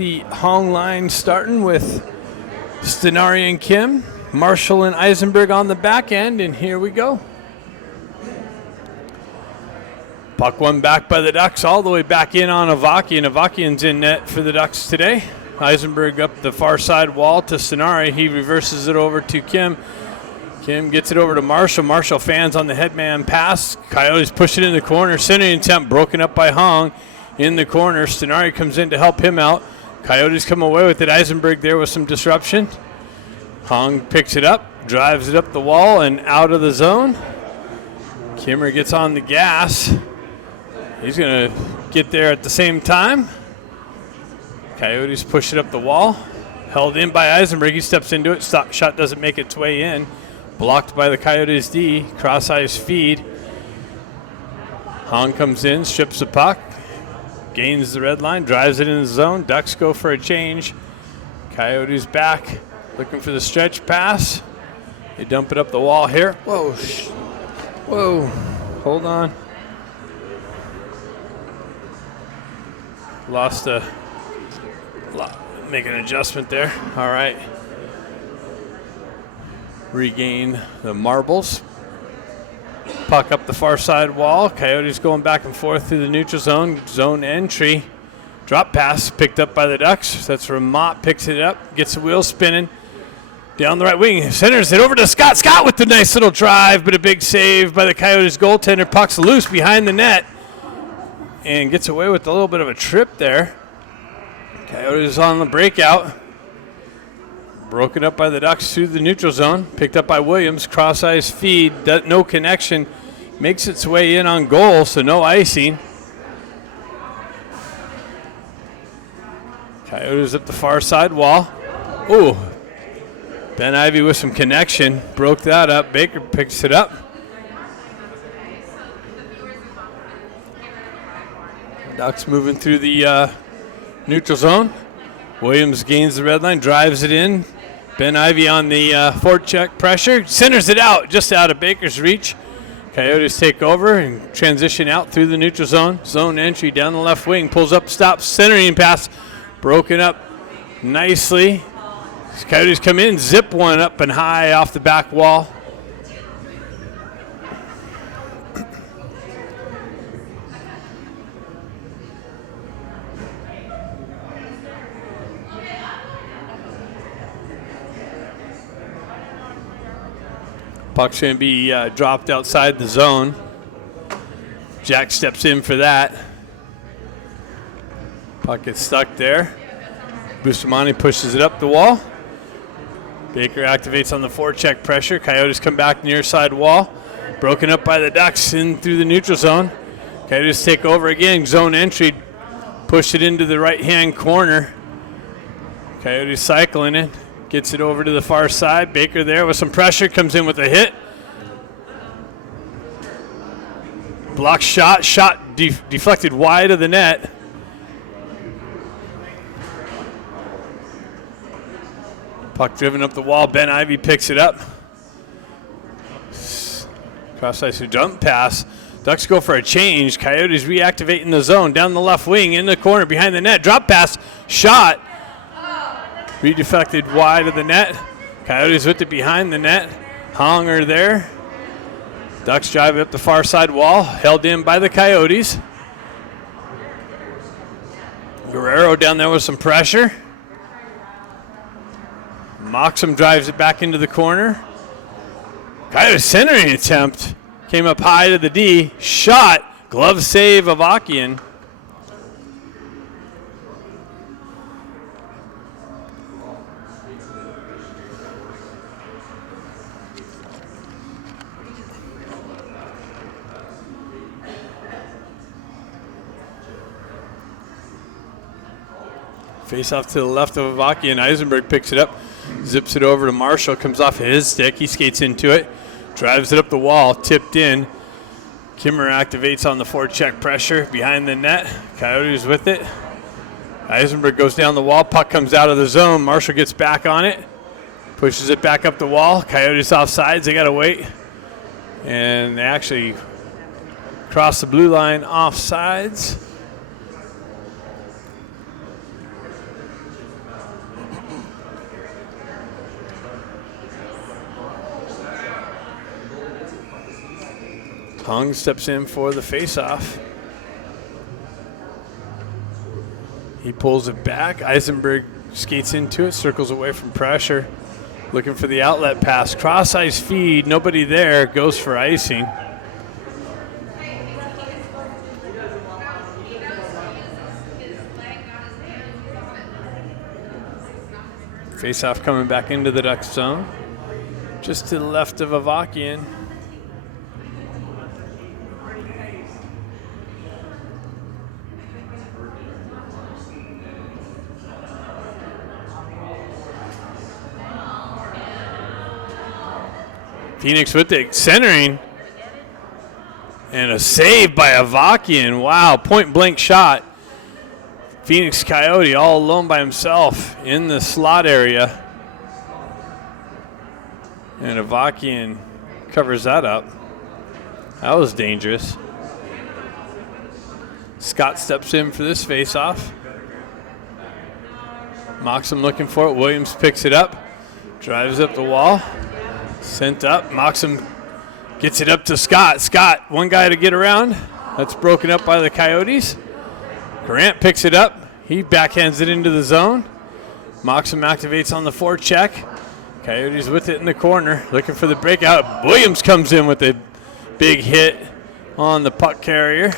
the Hong line starting with Stenari and Kim, Marshall and Eisenberg on the back end, and here we go. Puck won back by the Ducks all the way back in on Avakian. Avakian's in net for the Ducks today. Eisenberg up the far side wall to Stenari. He reverses it over to Kim. Kim gets it over to Marshall. Marshall fans on the headman pass. Coyotes push it in the corner. Centering attempt broken up by Hong in the corner. Stenari comes in to help him out. Coyotes come away with it. Eisenberg there with some disruption. Hong picks it up, drives it up the wall and out of the zone. Kimmer gets on the gas. He's going to get there at the same time. Coyotes push it up the wall. Held in by Eisenberg. He steps into it. Shot doesn't make its way in. Blocked by the Coyotes D. Cross-ice feed. Hong comes in, strips the puck. Gains the red line, drives it in the zone. Ducks go for a change. Coyotes back, looking for the stretch pass. They dump it up the wall here. Whoa. Whoa. Hold on. Make an adjustment there. All right. Regain the marbles. Puck up the far side wall. Coyotes going back and forth through the neutral zone. Zone entry. Drop pass picked up by the Ducks. That's where Mott picks it up. Gets the wheel spinning. Down the right wing. Centers it over to Scott. Scott with the nice little drive, but a big save by the Coyotes goaltender. Puck's loose behind the net. And gets away with a little bit of a trip there. Coyotes on the breakout. Broken up by the Ducks through the neutral zone. Picked up by Williams. Cross-ice feed. No connection. Makes its way in on goal, so no icing. Coyotes up the far side wall. Ooh. Ben Ivy with some connection. Broke that up. Baker picks it up. Ducks moving through the neutral zone. Williams gains the red line, drives it in. Ben Ivy on the forecheck pressure. Centers it out, just out of Baker's reach. Coyotes take over and transition out through the neutral zone. Zone entry down the left wing. Pulls up, stops, centering pass. Broken up nicely. Coyotes come in, zip one up and high off the back wall. Puck's going to be dropped outside the zone. Jack steps in for that. Puck gets stuck there. Bustamante pushes it up the wall. Baker activates on the forecheck pressure. Coyotes come back near side wall. Broken up by the Ducks in through the neutral zone. Coyotes take over again. Zone entry. Push it into the right-hand corner. Coyotes cycling it. Gets it over to the far side. Baker there with some pressure. Comes in with a hit. Block shot. Shot deflected wide of the net. Puck driven up the wall. Ben Ivy picks it up. Cross-ice jump pass. Ducks go for a change. Coyotes reactivate in the zone. Down the left wing. In the corner behind the net. Drop pass. Shot. Redeflected wide of the net. Coyotes with it behind the net. Honger there. Ducks drive up the far side wall. Held in by the Coyotes. Guerrero down there with some pressure. Moxham drives it back into the corner. Coyotes centering attempt. Came up high to the D. Shot. Glove save of Akian. Face off to the left of Avaki, and Eisenberg picks it up, zips it over to Marshall, comes off his stick, he skates into it, drives it up the wall, tipped in. Kimmer activates on the forecheck pressure behind the net. Coyotes with it. Eisenberg goes down the wall, puck comes out of the zone. Marshall gets back on it, pushes it back up the wall. Coyotes off sides, they gotta wait. And they actually cross the blue line off sides. Hong steps in for the faceoff. He pulls it back. Eisenberg skates into it, circles away from pressure. Looking for the outlet pass. Cross-ice feed, nobody there, goes for icing. Face-off coming back into the Ducks zone. Just to the left of Avakian. Phoenix with the centering. And a save by Avakian. Wow, point blank shot. Phoenix Coyote all alone by himself in the slot area. And Avakian covers that up. That was dangerous. Scott steps in for this faceoff. Moxham looking for it. Williams picks it up. Drives up the wall. Sent up. Moxham gets it up to Scott. Scott, one guy to get around. That's broken up by the Coyotes. Grant picks it up. He backhands it into the zone. Moxham activates on the forecheck. Coyotes with it in the corner, looking for the breakout. Williams comes in with a big hit on the puck carrier.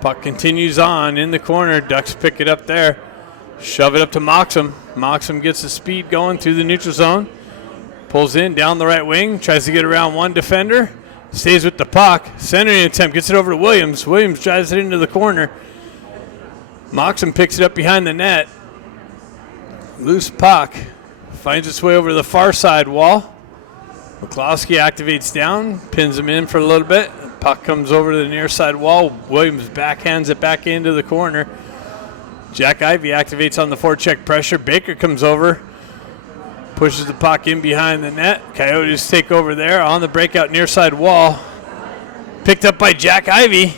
Puck continues on in the corner. Ducks pick it up there. Shove it up to Moxham. Moxham gets the speed going through the neutral zone. Pulls in down the right wing. Tries to get around one defender. Stays with the puck. Centering attempt. Gets it over to Williams. Williams drives it into the corner. Moxham picks it up behind the net. Loose puck. Finds its way over to the far side wall. McCloskey activates down. Pins him in for a little bit. Puck comes over to the near side wall. Williams backhands it back into the corner. Jack Ivey activates on the forecheck pressure. Baker comes over. Pushes the puck in behind the net. Coyotes take over there on the breakout near side wall. Picked up by Jack Ivey.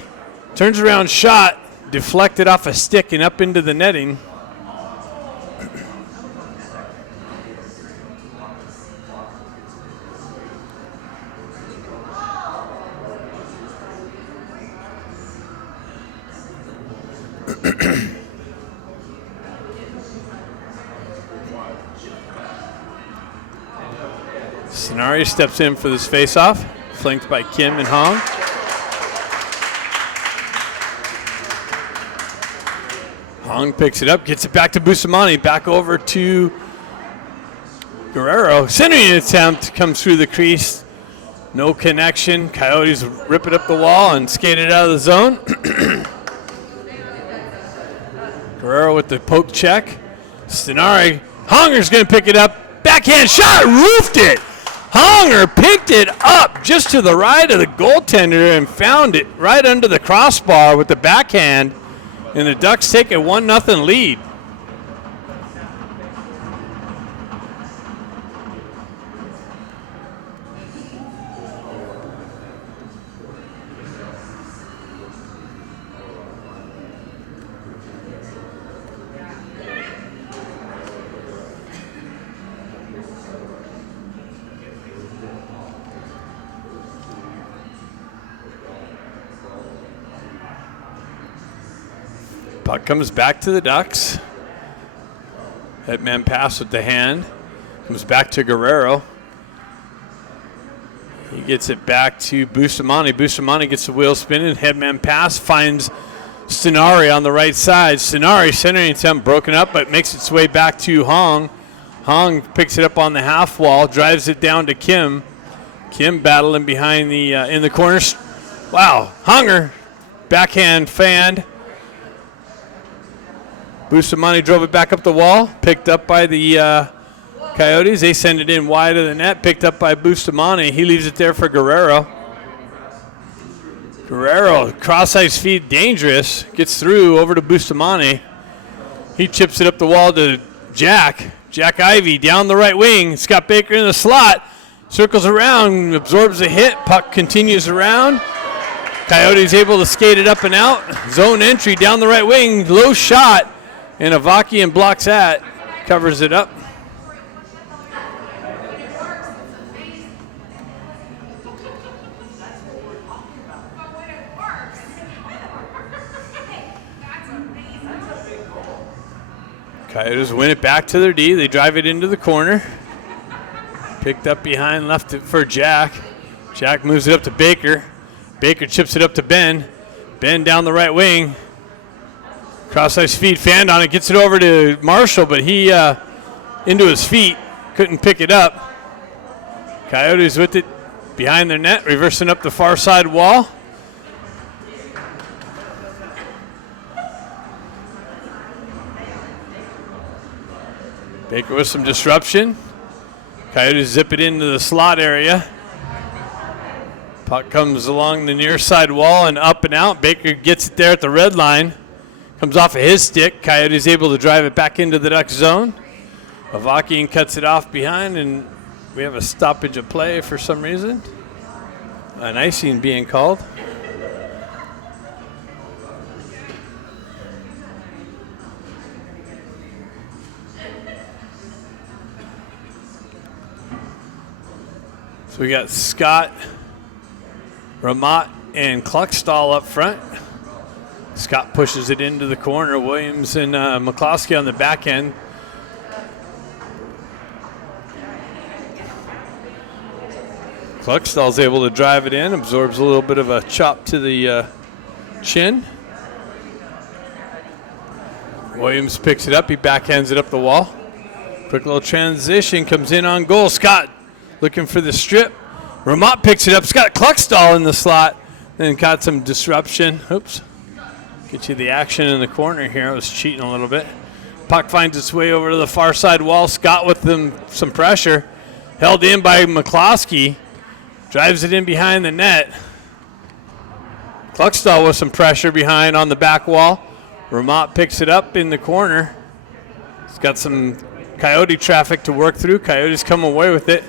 Turns around shot. Deflected off a stick and up into the netting. Sonari steps in for this faceoff, flanked by Kim and Hong. Hong picks it up, gets it back to Bustamante, back over to Guerrero. Centering attempt comes through the crease. No connection. Coyotes rip it up the wall and skate it out of the zone. Guerrero with the poke check. Stenari. Honger's going to pick it up. Backhand shot, roofed it. Honger picked it up just to the right of the goaltender and found it right under the crossbar with the backhand. And the Ducks take a 1-0 lead. Puck comes back to the Ducks. Headman pass with the hand. Comes back to Guerrero. He gets it back to Bustamante. Bustamante gets the wheel spinning. Headman pass finds Stenari on the right side. Stenari centering attempt broken up, but makes its way back to Hong. Hong picks it up on the half wall, drives it down to Kim. Kim battling behind the in the corners. Wow, Honger backhand fanned. Bustamante drove it back up the wall, picked up by the Coyotes. They send it in wide of the net, picked up by Bustamante. He leaves it there for Guerrero. Guerrero, cross-ice feed, dangerous. Gets through over to Bustamante. He chips it up the wall to Jack. Jack Ivey down the right wing. Scott Baker in the slot. Circles around, absorbs a hit. Puck continues around. Coyotes able to skate it up and out. Zone entry down the right wing. Low shot. And Avakian blocks that, covers it up. Coyotes win it back to their D. They drive it into the corner. Picked up behind, left it for Jack. Jack moves it up to Baker. Baker chips it up to Ben. Ben down the right wing. Cross-ice feed, fanned on it, gets it over to Marshall, but he into his feet, couldn't pick it up. Coyotes with it behind their net, reversing up the far side wall. Baker with some disruption. Coyotes zip it into the slot area. Puck comes along the near side wall and up and out. Baker gets it there at the red line. Comes off of his stick. Coyotes able to drive it back into the Ducks zone. Avakian cuts it off behind, and we have a stoppage of play for some reason. An icing being called. So we got Scott, Ramat, and Kluckstall up front. Scott pushes it into the corner. Williams and McCloskey on the back end. Kluckstall's able to drive it in, absorbs a little bit of a chop to the chin. Williams picks it up. He backhands it up the wall. Quick little transition, comes in on goal. Scott looking for the strip. Ramat picks it up. Scott Kluckstall in the slot. Then got some disruption. Oops. Get you the action in the corner here. I was cheating a little bit. Puck finds its way over to the far side wall. Scott with some pressure. Held in by McCloskey. Drives it in behind the net. Kluckstall with some pressure behind on the back wall. Ramat picks it up in the corner. He's got some Coyote traffic to work through. Coyotes come away with it.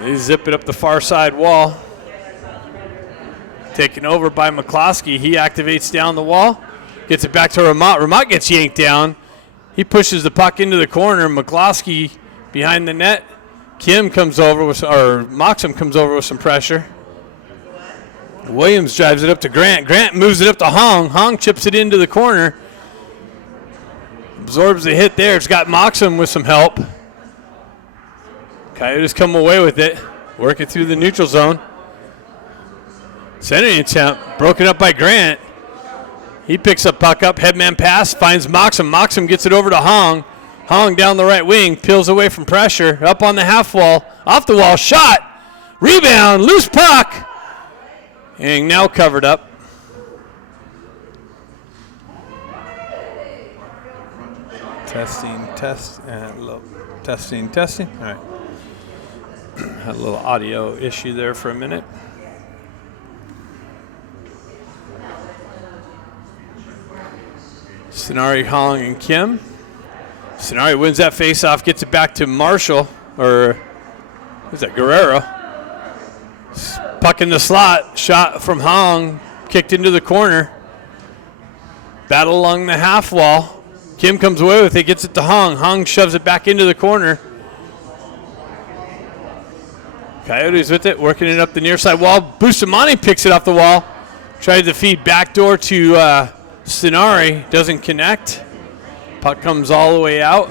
They zip it up the far side wall. Taken over by McCloskey. He activates down the wall. Gets it back to Ramat. Ramat gets yanked down. He pushes the puck into the corner. McCloskey behind the net. Kim comes over with, or Moxham comes over with some pressure. Williams drives it up to Grant. Grant moves it up to Hong. Hong chips it into the corner. Absorbs the hit there. It's got Moxham with some help. Coyotes come away with it. Work it through the neutral zone. Centering attempt. Broken up by Grant. He picks up puck up. Headman pass. Finds Moxham. Moxham gets it over to Hong. Hong down the right wing. Peels away from pressure. Up on the half wall. Off the wall. Shot. Rebound. Loose puck. And now covered up. Testing. All right. Had a little audio issue there for a minute. Sonari, Hong, and Kim. Sonari wins that faceoff, gets it back to Marshall, or who's that, Guerrero. Puck in the slot, shot from Hong, kicked into the corner. Battle along the half wall. Kim comes away with it, gets it to Hong. Hong shoves it back into the corner. Coyotes with it, working it up the near side wall. Bustamante picks it off the wall. Tried to feed backdoor to Sonari, doesn't connect. Puck comes all the way out.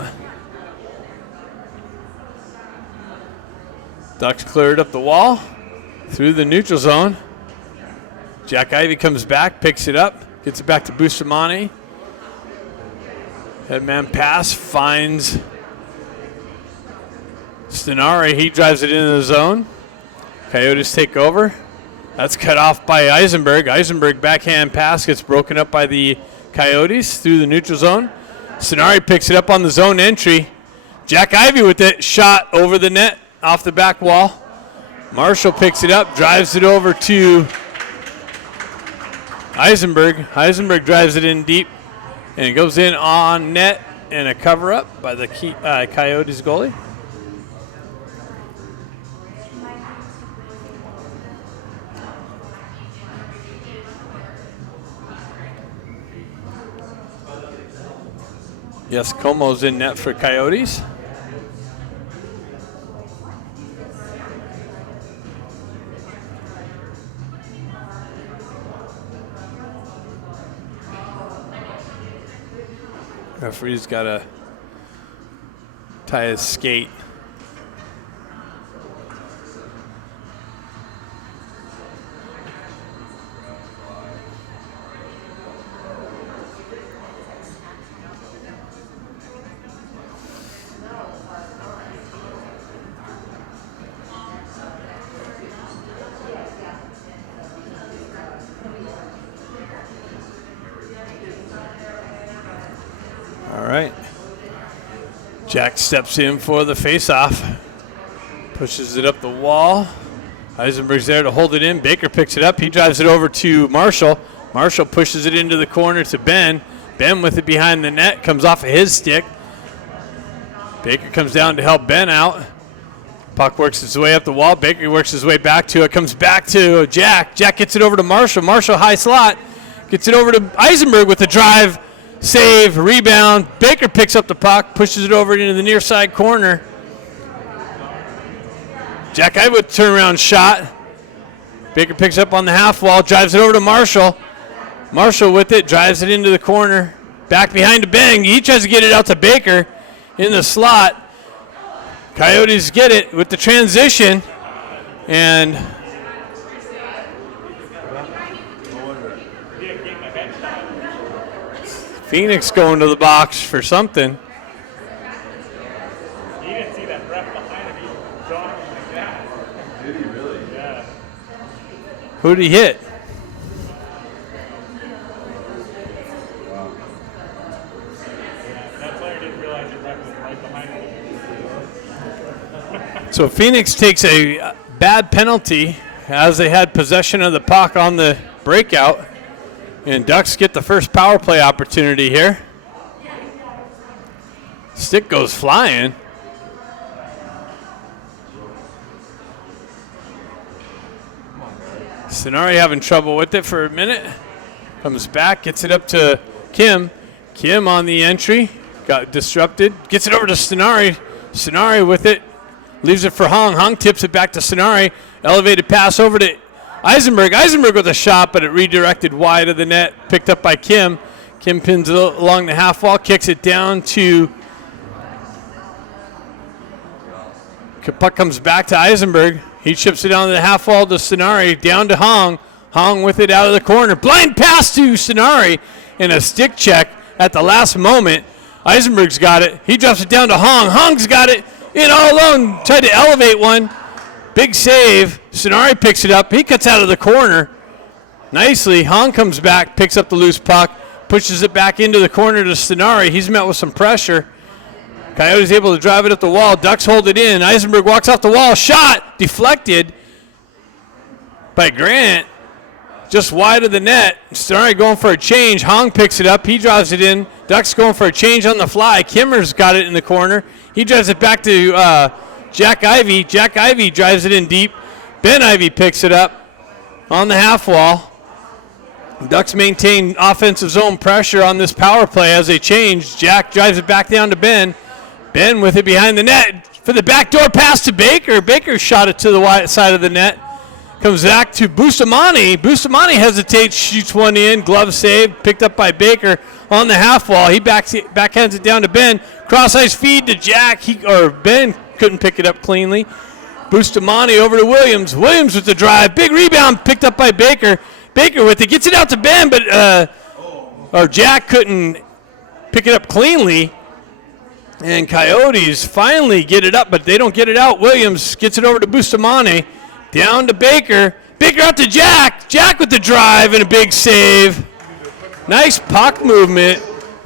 Ducks cleared up the wall through the neutral zone. Jack Ivey comes back, picks it up, gets it back to Bustamante. Headman pass finds Sonari. He drives it into the zone. Coyotes take over. That's cut off by Eisenberg. Eisenberg backhand pass gets broken up by the Coyotes through the neutral zone. Sonari picks it up on the zone entry. Jack Ivey with it, shot over the net off the back wall. Marshall picks it up, drives it over to Eisenberg. Eisenberg drives it in deep, and it goes in on net and a cover up by the Coyotes goalie. Yes, Como's in net for Coyotes. Referee's got to tie his skate. All right. Jack steps in for the face-off. Pushes it up the wall. Eisenberg's there to hold it in. Baker picks it up. He drives it over to Marshall. Marshall pushes it into the corner to Ben. Ben with it behind the net. Comes off of his stick. Baker comes down to help Ben out. Puck works his way up the wall. Baker works his way back to it. Comes back to Jack. Jack gets it over to Marshall. Marshall high slot. Gets it over to Eisenberg with the drive. Save, rebound. Baker picks up the puck, pushes it over into the near side corner. Jack Ivey with turnaround shot. Baker picks up on the half wall, drives it over to Marshall. Marshall with it, drives it into the corner. Back behind to Ben. He tries to get it out to Baker in the slot. Coyotes get it with the transition. And Phoenix going to the box for something. He didn't see that ref behind him. He got him like that. Did he really? Yeah. Who'd he hit? Wow. Yeah, that player didn't realize the ref was right behind him. So Phoenix takes a bad penalty as they had possession of the puck on the breakout. And Ducks get the first power play opportunity here. Stick goes flying. Sonari having trouble with it for a minute. Comes back, gets it up to Kim. Kim on the entry. Got disrupted. Gets it over to Sonari. Sonari with it. Leaves it for Hong. Hong tips it back to Sonari. Elevated pass over to Eisenberg. Eisenberg with a shot, but it redirected wide of the net. Picked up by Kim. Kim pins it along the half wall, kicks it down to. Puck comes back to Eisenberg. He chips it down to the half wall to Sonari. Down to Hong. Hong with it out of the corner. Blind pass to Sonari and a stick check at the last moment. Eisenberg's got it. He drops it down to Hong. Hong's got it in all alone. Tried to elevate one. Big save. Sonari picks it up. He cuts out of the corner nicely. Hong comes back, picks up the loose puck, pushes it back into the corner to Sonari. He's met with some pressure. Coyotes able to drive it up the wall. Ducks hold it in. Eisenberg walks off the wall. Shot deflected by Grant. Just wide of the net. Sonari going for a change. Hong picks it up. He drives it in. Ducks going for a change on the fly. Kimmer's got it in the corner. He drives it back to Jack Ivey. Jack Ivey drives it in deep. Ben Ivey picks it up on the half wall. Ducks maintain offensive zone pressure on this power play as they change. Jack drives it back down to Ben. Ben with it behind the net for the backdoor pass to Baker. Baker shot it to the wide side of the net. Comes back to Bustamante. Bustamante hesitates, shoots one in. Glove save, picked up by Baker on the half wall. He backhands it down to Ben. Cross-ice feed to Jack. Ben couldn't pick it up cleanly. Bustamante over to Williams. Williams with the drive. Big rebound picked up by Baker. Baker with it. Gets it out to Ben, but Jack couldn't pick it up cleanly. And Coyotes finally get it up, but they don't get it out. Williams gets it over to Bustamante. Down to Baker. Baker out to Jack. Jack with the drive and a big save. Nice puck movement.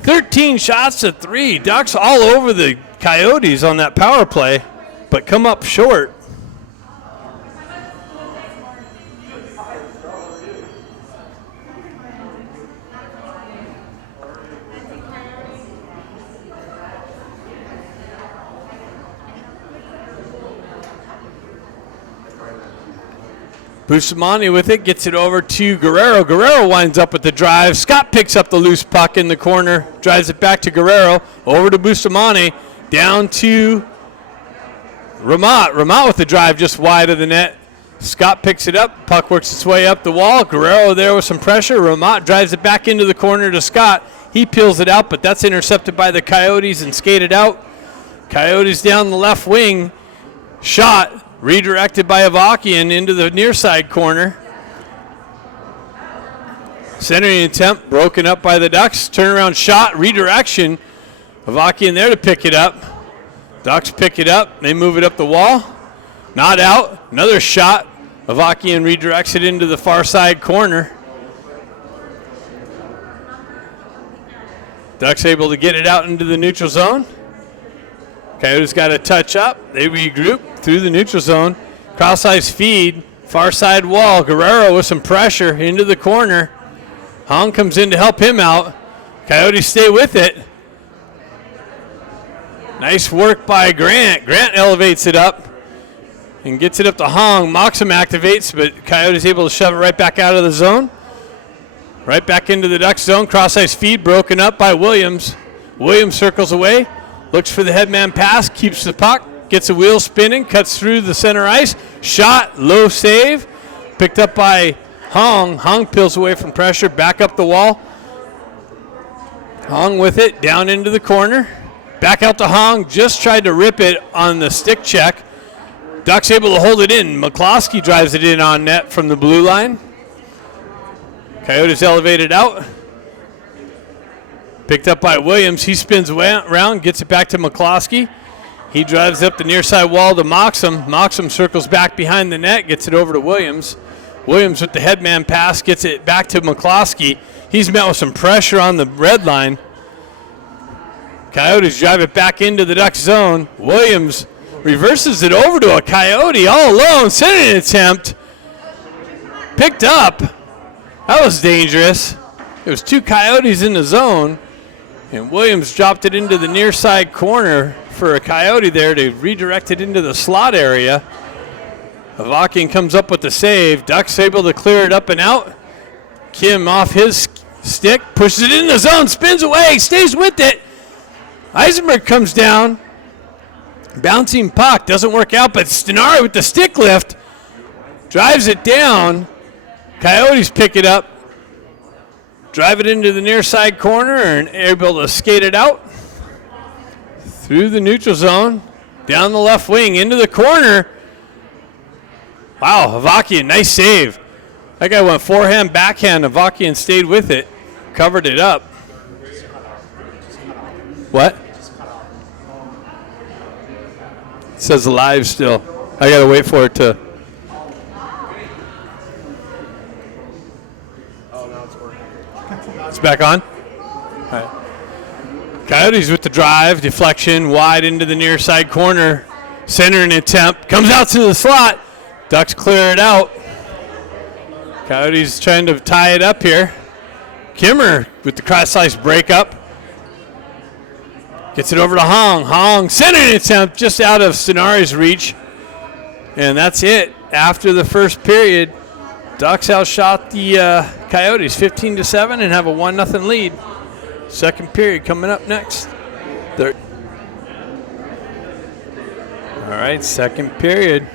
13 shots to 3. Ducks all over the Coyotes on that power play, but come up short. Bustamante with it, gets it over to Guerrero. Guerrero winds up with the drive. Scott picks up the loose puck in the corner, drives it back to Guerrero, over to Bustamante, down to Ramat. Ramat with the drive just wide of the net. Scott picks it up, puck works its way up the wall. Guerrero there with some pressure. Ramat drives it back into the corner to Scott. He peels it out, but that's intercepted by the Coyotes and skated out. Coyotes down the left wing. Shot redirected by Avakian into the near side corner. Centering attempt broken up by the Ducks. Turnaround shot, redirection. Avakian there to pick it up. Ducks pick it up. They move it up the wall. Not out. Another shot. Avakian redirects it into the far side corner. Ducks able to get it out into the neutral zone. Coyotes got a touch up. They regroup through the neutral zone. Cross-ice feed. Far side wall. Guerrero with some pressure into the corner. Hong comes in to help him out. Coyotes stay with it. Nice work by Grant. Grant elevates it up and gets it up to Hong. Moxham activates, but Coyotes able to shove it right back out of the zone. Right back into the Ducks zone. Cross-ice feed broken up by Williams. Williams circles away. Looks for the headman pass. Keeps the puck. Gets a wheel spinning. Cuts through the center ice. Shot. Low save. Picked up by Hong. Hong peels away from pressure. Back up the wall. Hong with it. Down into the corner. Back out to Hong. Just tried to rip it on the stick check. Ducks able to hold it in. McCloskey drives it in on net from the blue line. Coyotes elevated out. Picked up by Williams. He spins around, gets it back to McCloskey. He drives up the near side wall to Moxham. Moxham circles back behind the net, gets it over to Williams. Williams with the headman pass, gets it back to McCloskey. He's met with some pressure on the red line. Coyotes drive it back into the Ducks zone. Williams reverses it over to a Coyote all alone. Sending an attempt. Picked up. That was dangerous. There was two Coyotes in the zone, and Williams dropped it into the near side corner for a Coyote there to redirect it into the slot area. Avakian comes up with the save. Ducks able to clear it up and out. Kim off his stick, pushes it in the zone, spins away, stays with it. Eisenberg comes down. Bouncing puck, doesn't work out, but Stenari with the stick lift drives it down. Coyotes pick it up, drive it into the near side corner, and able to skate it out through the neutral zone, down the left wing, into the corner. Wow, Avakian, nice save. That guy went forehand, backhand. Avakian stayed with it, covered it up. What? It says live still. I gotta wait for it to. It's back on? All right. Coyotes with the drive, deflection, wide into the near side corner. Center an attempt, comes out to the slot. Ducks clear it out. Coyotes trying to tie it up here. Kimmer with the cross-ice breakup. Gets it over to Hong. Hong, center an attempt just out of Stenari's reach. And that's it. After the first period, Ducks outshot the Coyotes 15-7 and have a 1-0 lead. Second period coming up next. All right, second period.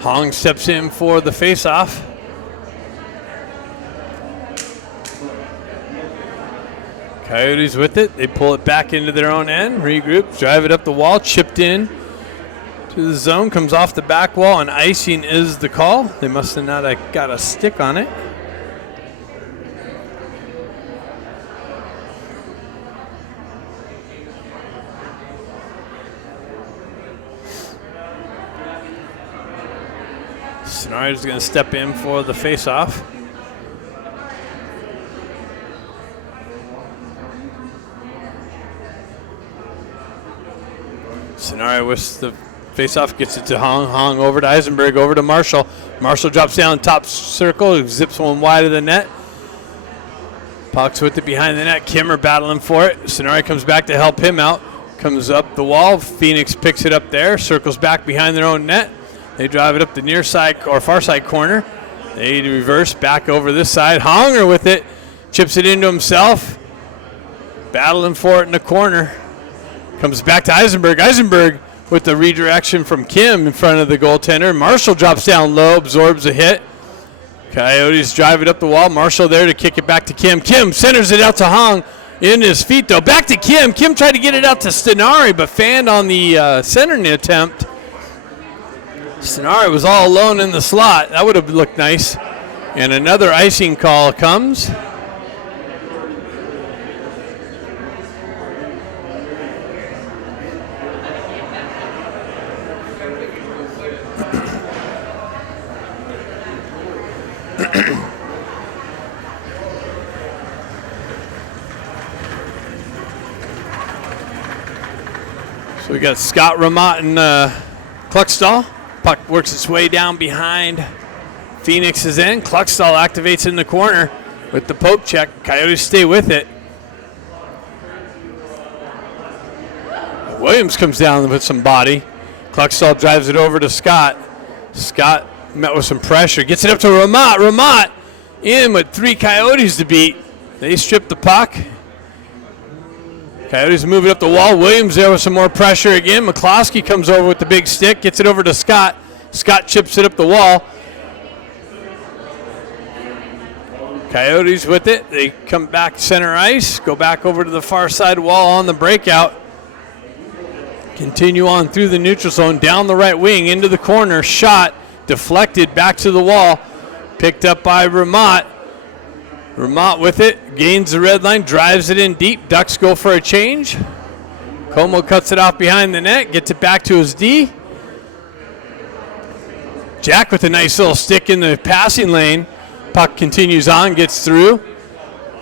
Hong steps in for the face-off. Coyotes with it. They pull it back into their own end, regroup, drive it up the wall, chipped in to the zone, comes off the back wall, and icing is the call. They must have not got a stick on it. Scenario's going to step in for the face-off. Scenario with the face-off, gets it to Hong. Hong over to Eisenberg, over to Marshall. Marshall drops down top circle, zips one wide of the net. Puck's with it behind the net. Kimmer battling for it. Scenario comes back to help him out. Comes up the wall. Phoenix picks it up there. Circles back behind their own net. They drive it up the near side or far side corner. They reverse back over this side. Honger with it. Chips it into himself. Battling for it in the corner. Comes back to Eisenberg. Eisenberg with the redirection from Kim in front of the goaltender. Marshall drops down low, absorbs a hit. Coyotes drive it up the wall. Marshall there to kick it back to Kim. Kim centers it out to Hong. In his feet, though. Back to Kim. Kim tried to get it out to Stenari, but fanned on the centering attempt. Stenari was all alone in the slot. That would have looked nice. And another icing call comes. So we got Scott Ramott and Kluckstall. Puck works its way down behind Phoenix's end. Kluckstall activates in the corner with the poke check. Coyotes stay with it. Williams comes down with some body. Kluckstall drives it over to Scott. Scott met with some pressure. Gets it up to Ramott. Ramott in with 3 Coyotes to beat. They strip the puck. Coyotes move it up the wall. Williams there with some more pressure again. McCloskey comes over with the big stick, gets it over to Scott. Scott chips it up the wall. Coyotes with it. They come back center ice, go back over to the far side wall on the breakout. Continue on through the neutral zone, down the right wing, into the corner. Shot, deflected, back to the wall. Picked up by Ramott. Ramott with it, gains the red line, drives it in deep. Ducks go for a change. Como cuts it off behind the net, gets it back to his D. Jack with a nice little stick in the passing lane. Puck continues on, gets through.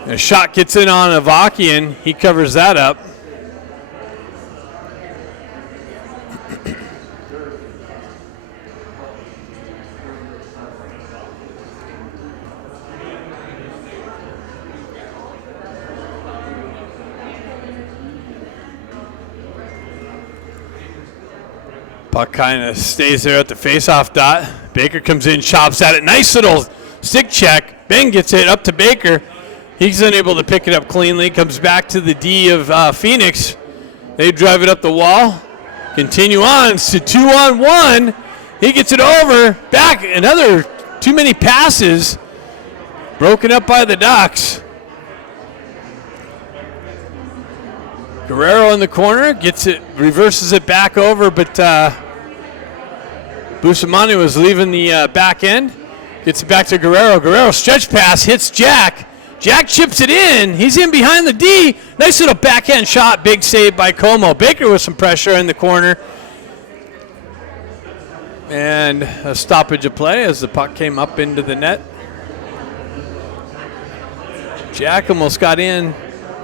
And a shot gets in on Avakian. He covers that up. Puck kind of stays there at the face-off dot. Baker comes in, chops at it. Nice little stick check. Ben gets it up to Baker. He's unable to pick it up cleanly. Comes back to the D of Phoenix. They drive it up the wall. Continue on. It's a 2-on-1. He gets it over. Back. Another too many passes. Broken up by the Ducks. Guerrero in the corner. Gets it. Reverses it back over, but Bustamante was leaving the back end. Gets it back to Guerrero. Guerrero stretch pass. Hits Jack. Jack chips it in. He's in behind the D. Nice little backhand shot. Big save by Como. Baker with some pressure in the corner. And a stoppage of play as the puck came up into the net. Jack almost got in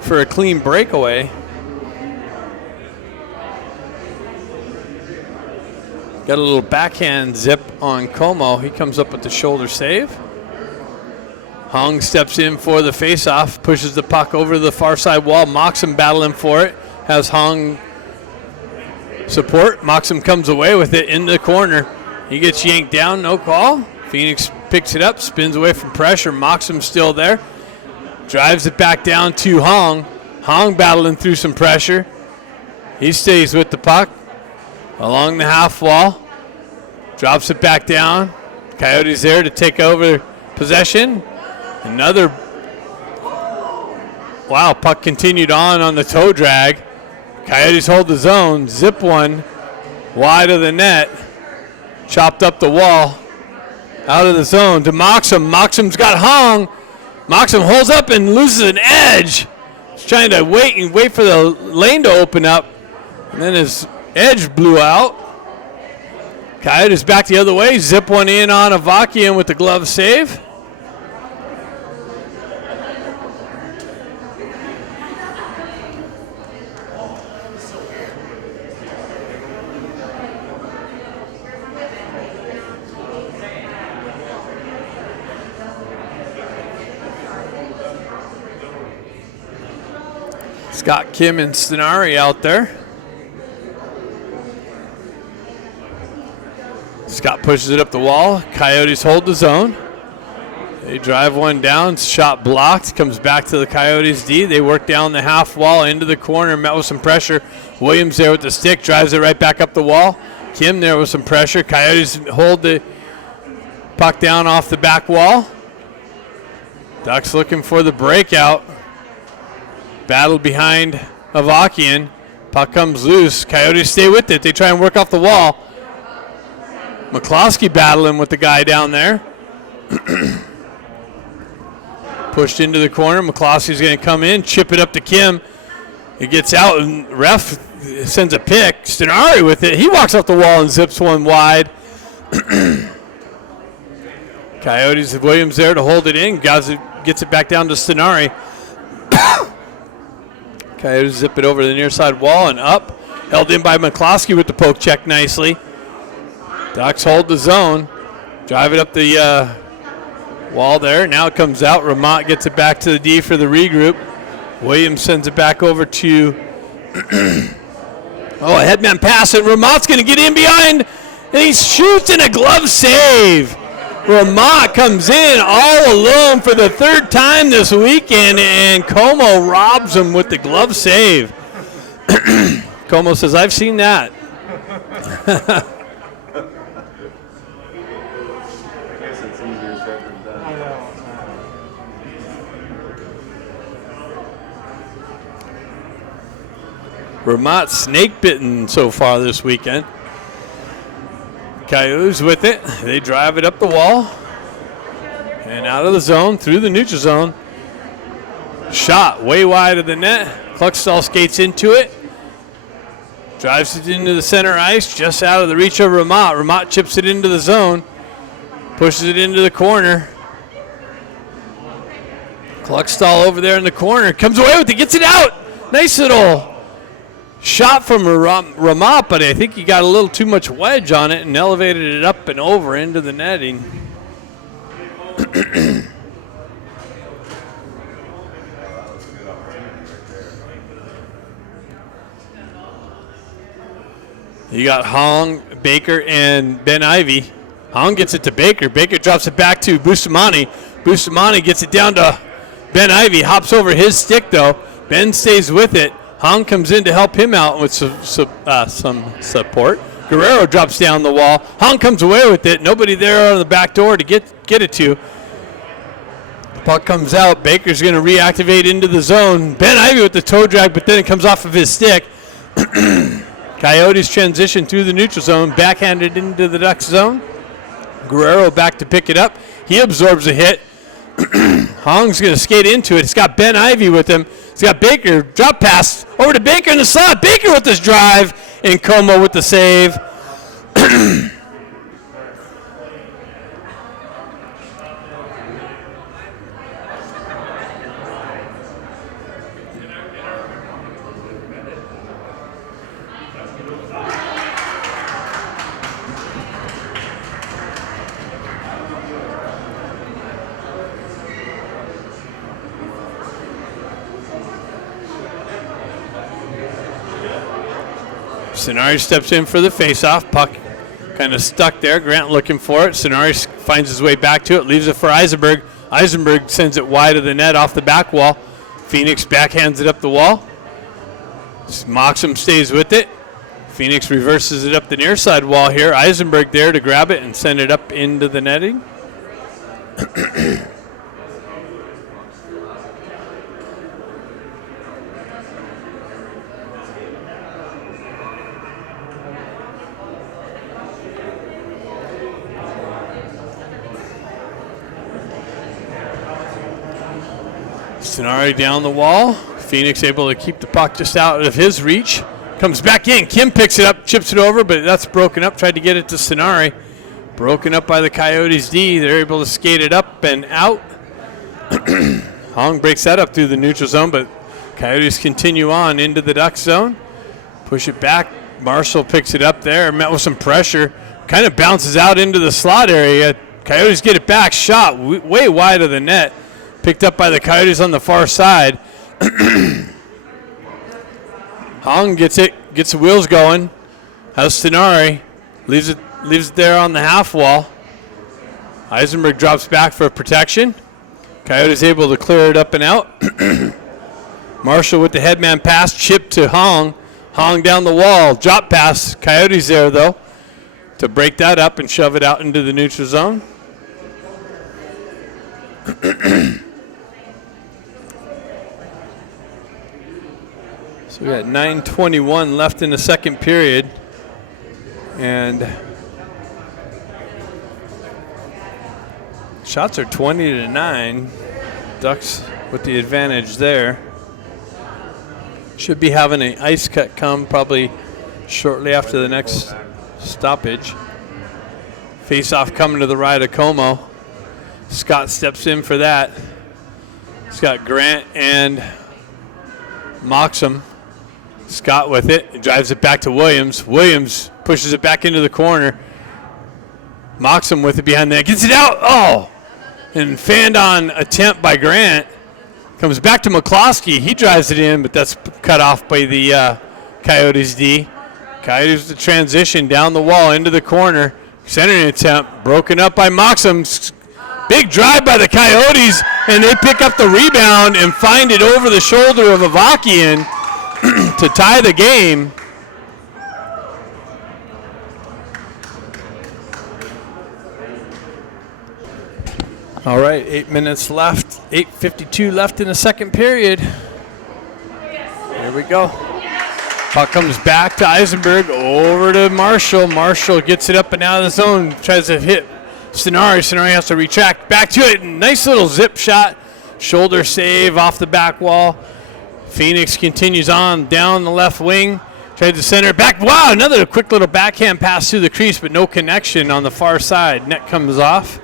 for a clean breakaway. Got a little backhand zip on Como. He comes up with the shoulder save. Hong steps in for the faceoff, pushes the puck over to the far side wall. Moxham battling for it. Has Hong support. Moxham comes away with it in the corner. He gets yanked down, no call. Phoenix picks it up, spins away from pressure. Moxham's still there. Drives it back down to Hong. Hong battling through some pressure. He stays with the puck along the half wall. Drops it back down. Coyotes there to take over possession. Another, wow, puck continued on the toe drag. Coyotes hold the zone, zip one wide of the net. Chopped up the wall, out of the zone to Moxham. Moxham's got Hong. Moxham holds up and loses an edge. He's trying to wait for the lane to open up. And then his edge blew out. Coyotes back the other way, zip one in on Avakian with the glove save. Scott, Kim, and Stenari out there. Scott pushes it up the wall. Coyotes hold the zone. They drive one down. Shot blocked. Comes back to the Coyotes D. They work down the half wall into the corner. Met with some pressure. Williams there with the stick. Drives it right back up the wall. Kim there with some pressure. Coyotes hold the puck down off the back wall. Ducks looking for the breakout. Battle behind Avakian. Puck comes loose. Coyotes stay with it. They try and work off the wall. McCloskey battling with the guy down there. Pushed into the corner. McCloskey's going to come in, chip it up to Kim. It gets out, and ref sends a pick. Stenari with it. He walks off the wall and zips one wide. Coyotes have Williams there to hold it in. Gets it back down to Stenari. Coyotes zip it over the near side wall and up. Held in by McCloskey with the poke check nicely. Ducks hold the zone. Drive it up the wall there. Now it comes out. Ramont gets it back to the D for the regroup. Williams sends it back over to a headman pass, and Ramont's going to get in behind, and he shoots in a glove save. Ramont comes in all alone for the third time this weekend, and Como robs him with the glove save. Como says, I've seen that. Ramont snake bitten so far this weekend. Coyotes with it. They drive it up the wall and out of the zone through the neutral zone. Shot way wide of the net. Cluckstall skates into it. Drives it into the center ice, just out of the reach of Ramont. Ramont chips it into the zone. Pushes it into the corner. Cluckstall over there in the corner. Comes away with it, gets it out. Nice little shot from Ramont, but I think he got a little too much wedge on it and elevated it up and over into the netting. You got Hong, Baker, and Ben Ivy. Hong gets it to Baker. Baker drops it back to Bustamante. Bustamante gets it down to Ben Ivy. Hops over his stick, though. Ben stays with it. Hong comes in to help him out with some support. Guerrero drops down the wall. Hong comes away with it. Nobody there on the back door to get it to. The puck comes out. Baker's going to reactivate into the zone. Ben Ivy with the toe drag, but then it comes off of his stick. Coyotes transition through the neutral zone, backhanded into the Ducks zone. Guerrero back to pick it up. He absorbs a hit. Hong's going to skate into it. It's got Ben Ivy with him. It's got Baker. Drop pass over to Baker in the slot. Baker with this drive, and Como with the save. Stenari steps in for the faceoff. Puck kind of stuck there. Grant looking for it. Stenari finds his way back to it, leaves it for Eisenberg. Eisenberg sends it wide of the net off the back wall. Phoenix backhands it up the wall. Moxham stays with it. Phoenix reverses it up the near side wall here. Eisenberg there to grab it and send it up into the netting. Stenari down the wall. Phoenix able to keep the puck just out of his reach. Comes back in. Kim picks it up, chips it over, but that's broken up. Tried to get it to Stenari. Broken up by the Coyotes D. They're able to skate it up and out. Hong breaks that up through the neutral zone, but Coyotes continue on into the Duck zone. Push it back. Marshall picks it up there. Met with some pressure. Kind of bounces out into the slot area. Coyotes get it back. Shot way wide of the net. Picked up by the Coyotes on the far side. Hong gets it, gets the wheels going. Has Stenari, leaves it there on the half wall. Eisenberg drops back for protection. Coyotes able to clear it up and out. Marshall with the headman pass, chip to Hong. Hong down the wall, drop pass. Coyotes there though to break that up and shove it out into the neutral zone. So we got 9:21 left in the second period. And shots are 20-9. Ducks with the advantage there. Should be having an ice cut come probably shortly after the next stoppage. Face-off coming to the right of Como. Scott steps in for that. It's got Grant and Moxham. Scott with it, drives it back to Williams. Williams pushes it back into the corner. Moxham with it behind that, gets it out. Oh, and fanned on attempt by Grant. Comes back to McCloskey. He drives it in, but that's cut off by the Coyotes D. Coyotes with the transition down the wall into the corner. Centering attempt broken up by Moxham. Big drive by the Coyotes, and they pick up the rebound and find it over the shoulder of Avakian to tie the game. All right, 8 minutes left, 8:52 left in the second period. Here we go. Puck comes back to Eisenberg, over to Marshall. Marshall gets it up and out of the zone, tries to hit Stenari. Stenari has to retract back to it. Nice little zip shot, shoulder save off the back wall. Phoenix continues on down the left wing. Tried to center it back. Wow, another quick little backhand pass through the crease, but no connection on the far side. Net comes off.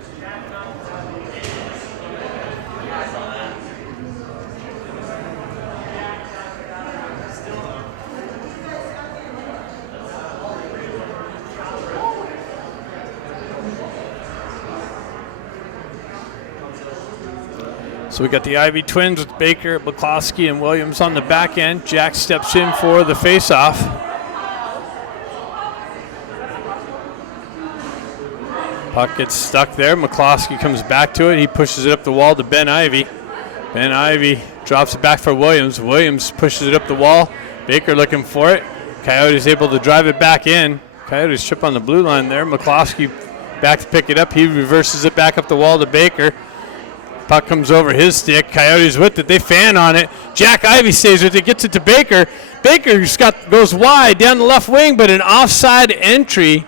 So we got the Ivy twins with Baker, McCloskey, and Williams on the back end. Jack steps in for the faceoff. Puck gets stuck there. McCloskey comes back to it. He pushes it up the wall to Ben Ivy. Ben Ivy drops it back for Williams. Williams pushes it up the wall. Baker looking for it. Coyotes able to drive it back in. Coyotes trip on the blue line there. McCloskey back to pick it up. He reverses it back up the wall to Baker. Puck comes over his stick. Coyotes with it. They fan on it. Jack Ivy stays with it. Gets it to Baker. Baker goes wide down the left wing, but an offside entry.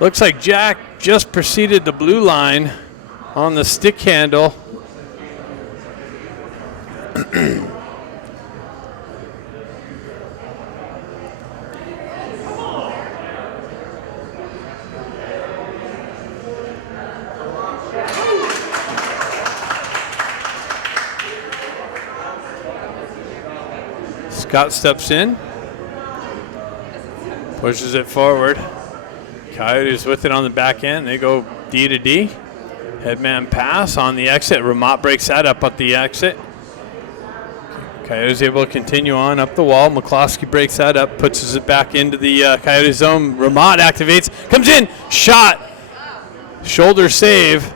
Looks like Jack just preceded the blue line on the stick handle. Scott steps in, pushes it forward. Coyotes with it on the back end. They go D to D. Headman pass on the exit. Ramat breaks that up at the exit. Coyotes able to continue on up the wall. McCloskey breaks that up, puts it back into the Coyote zone. Ramat activates, comes in, shot, shoulder save.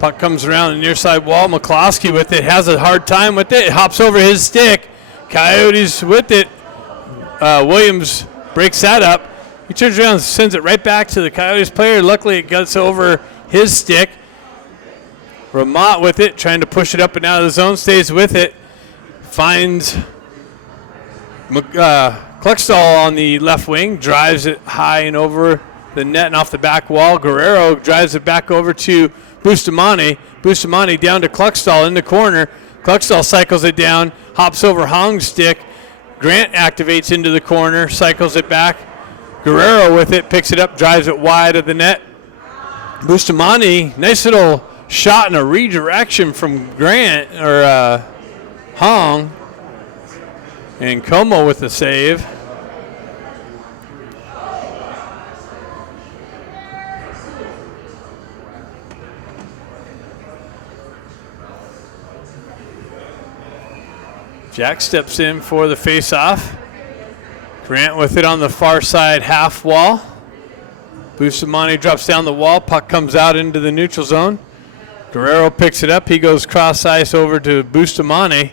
Puck comes around the near side wall. McCloskey with it, has a hard time with it. It hops over his stick. Coyotes with it. Williams breaks that up. He turns around and sends it right back to the Coyotes player. Luckily, it gets over his stick. Ramat with it, trying to push it up and out of the zone, stays with it. Finds Kluckstall on the left wing, drives it high and over the net and off the back wall. Guerrero drives it back over to Bustamante. Bustamante down to Kluckstall in the corner. Kluckstall cycles it down, hops over Hong's stick. Grant activates into the corner, cycles it back. Guerrero with it, picks it up, drives it wide of the net. Bustamante, nice little shot and a redirection from Grant, or Hong. And Como with the save. Jack steps in for the face-off. Grant with it on the far side half wall. Bustamante drops down the wall. Puck comes out into the neutral zone. Guerrero picks it up. He goes cross ice over to Bustamante.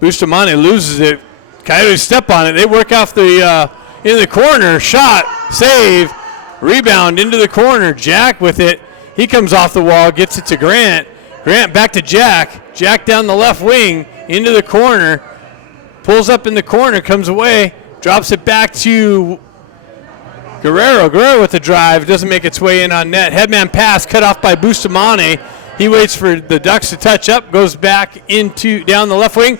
Bustamante loses it. Coyotes step on it. They work off the in the corner. Shot, save, rebound into the corner. Jack with it. He comes off the wall, gets it to Grant. Grant back to Jack. Jack down the left wing into the corner. Pulls up in the corner, comes away, drops it back to Guerrero. Guerrero with the drive, doesn't make its way in on net. Headman pass cut off by Bustamante. He waits for the Ducks to touch up, goes back down the left wing.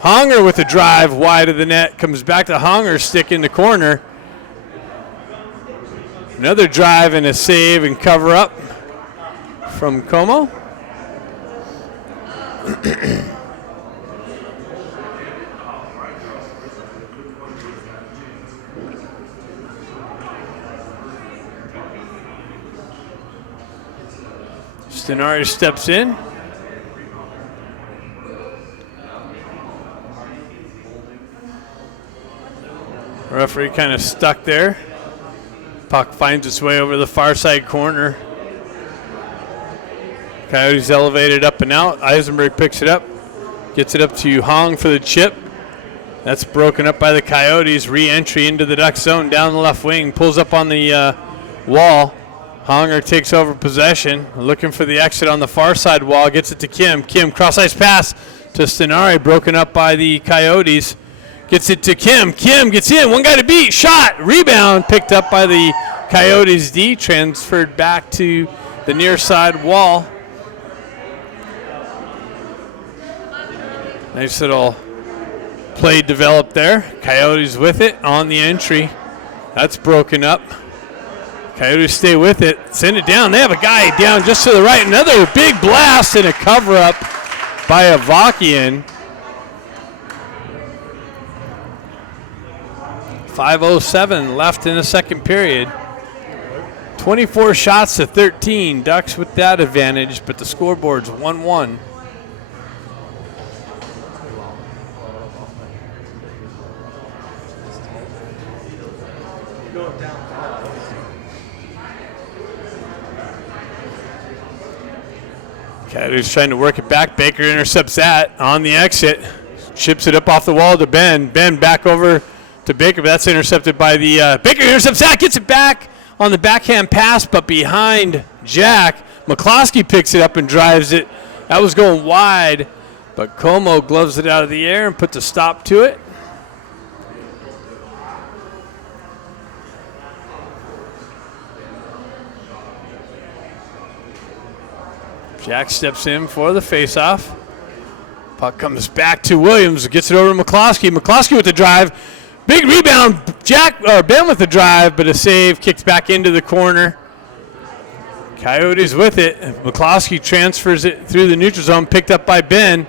Honger with the drive wide of the net, comes back to Honger, stick in the corner. Another drive and a save and cover up from Como. Stenari steps in. Referee kind of stuck there. Puck finds its way over the far side corner. Coyotes elevated up and out. Eisenberg picks it up. Gets it up to Hong for the chip. That's broken up by the Coyotes. Re-entry into the Duck zone down the left wing. Pulls up on the wall. Honger takes over possession. Looking for the exit on the far side wall. Gets it to Kim. Kim, cross-ice pass to Stenari. Broken up by the Coyotes. Gets it to Kim. Kim gets in. One guy to beat. Shot. Rebound. Picked up by the Coyotes D. Transferred back to the near side wall. Nice little play developed there. Coyotes with it on the entry. That's broken up. Coyotes stay with it. Send it down. They have a guy down just to the right. Another big blast and a cover-up by Avakian. 5:07 left in the second period. 24 shots to 13. Ducks with that advantage, but the scoreboard's 1-1. Coyotes trying to work it back. Baker intercepts that on the exit. Chips it up off the wall to Ben. Ben back over to Baker, but that's intercepted by the Baker intercepts that, gets it back on the backhand pass, but behind Jack. McCloskey picks it up and drives it. That was going wide, but Como gloves it out of the air and puts a stop to it. Jack steps in for the faceoff. Puck comes back to Williams, gets it over to McCloskey. McCloskey with the drive. Big rebound, Ben with the drive, but a save, kicks back into the corner. Coyotes with it. McCloskey transfers it through the neutral zone, picked up by Ben.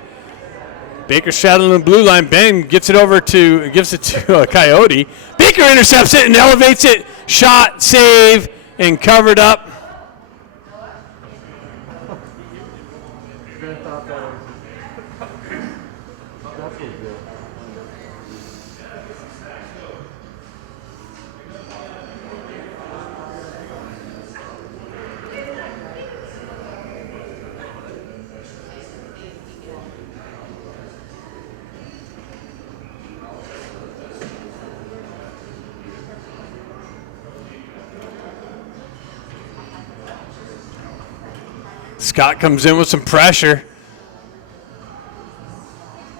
Baker straddling the blue line. Ben gives it to a Coyote. Baker intercepts it and elevates it. Shot, save, and covered up. Scott comes in with some pressure.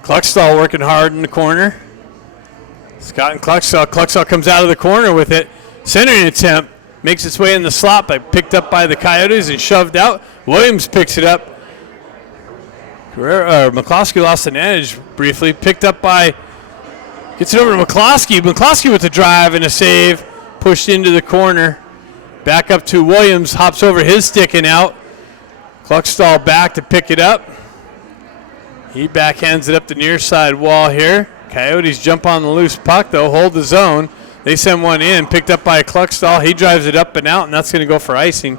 Cluckstall working hard in the corner. Scott and Cluckstall. Cluckstall comes out of the corner with it. Centering attempt. Makes its way in the slot, but picked up by the Coyotes and shoved out. Williams picks it up. McCloskey lost an edge briefly. Picked up by, gets it over to McCloskey. McCloskey with the drive and a save. Pushed into the corner. Back up to Williams. Hops over his stick and out. Cluckstall back to pick it up. He backhands it up the near side wall here. Coyotes jump on the loose puck, though, hold the zone. They send one in, picked up by Cluckstall. He drives it up and out, and that's going to go for icing.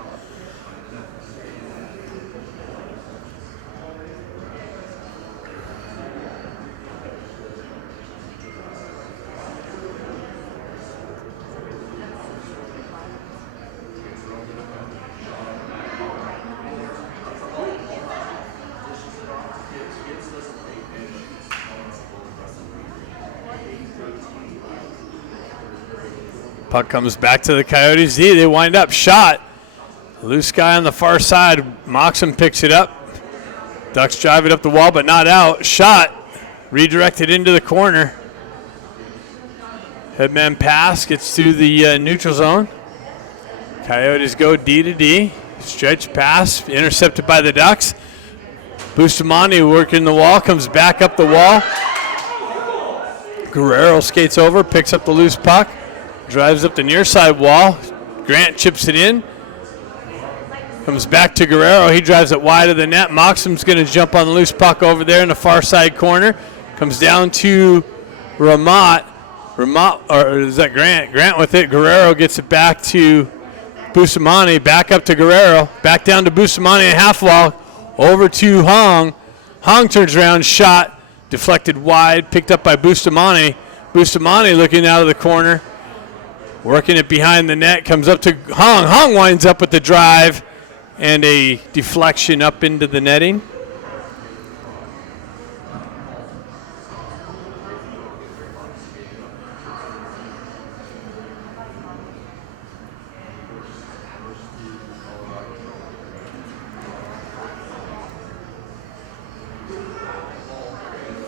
Puck comes back to the Coyotes D. They wind up. Shot. Loose guy on the far side. Moxham picks it up. Ducks drive it up the wall, but not out. Shot. Redirected into the corner. Headman pass gets through the neutral zone. Coyotes go D to D. Stretch pass intercepted by the Ducks. Bustamante working the wall, comes back up the wall. Guerrero skates over, picks up the loose puck, drives up the near side wall. Grant chips it in. Comes back to Guerrero. He drives it wide of the net. Moxham's going to jump on the loose puck over there in the far side corner. Comes down to Ramat, or is that Grant? Grant with it. Guerrero gets it back to Bustamante. Back up to Guerrero. Back down to Bustamante at half wall. Over to Hong. Hong turns around, shot, deflected wide, picked up by Bustamante. Bustamante looking out of the corner, working it behind the net, comes up to Hong. Hong winds up with the drive and a deflection up into the netting.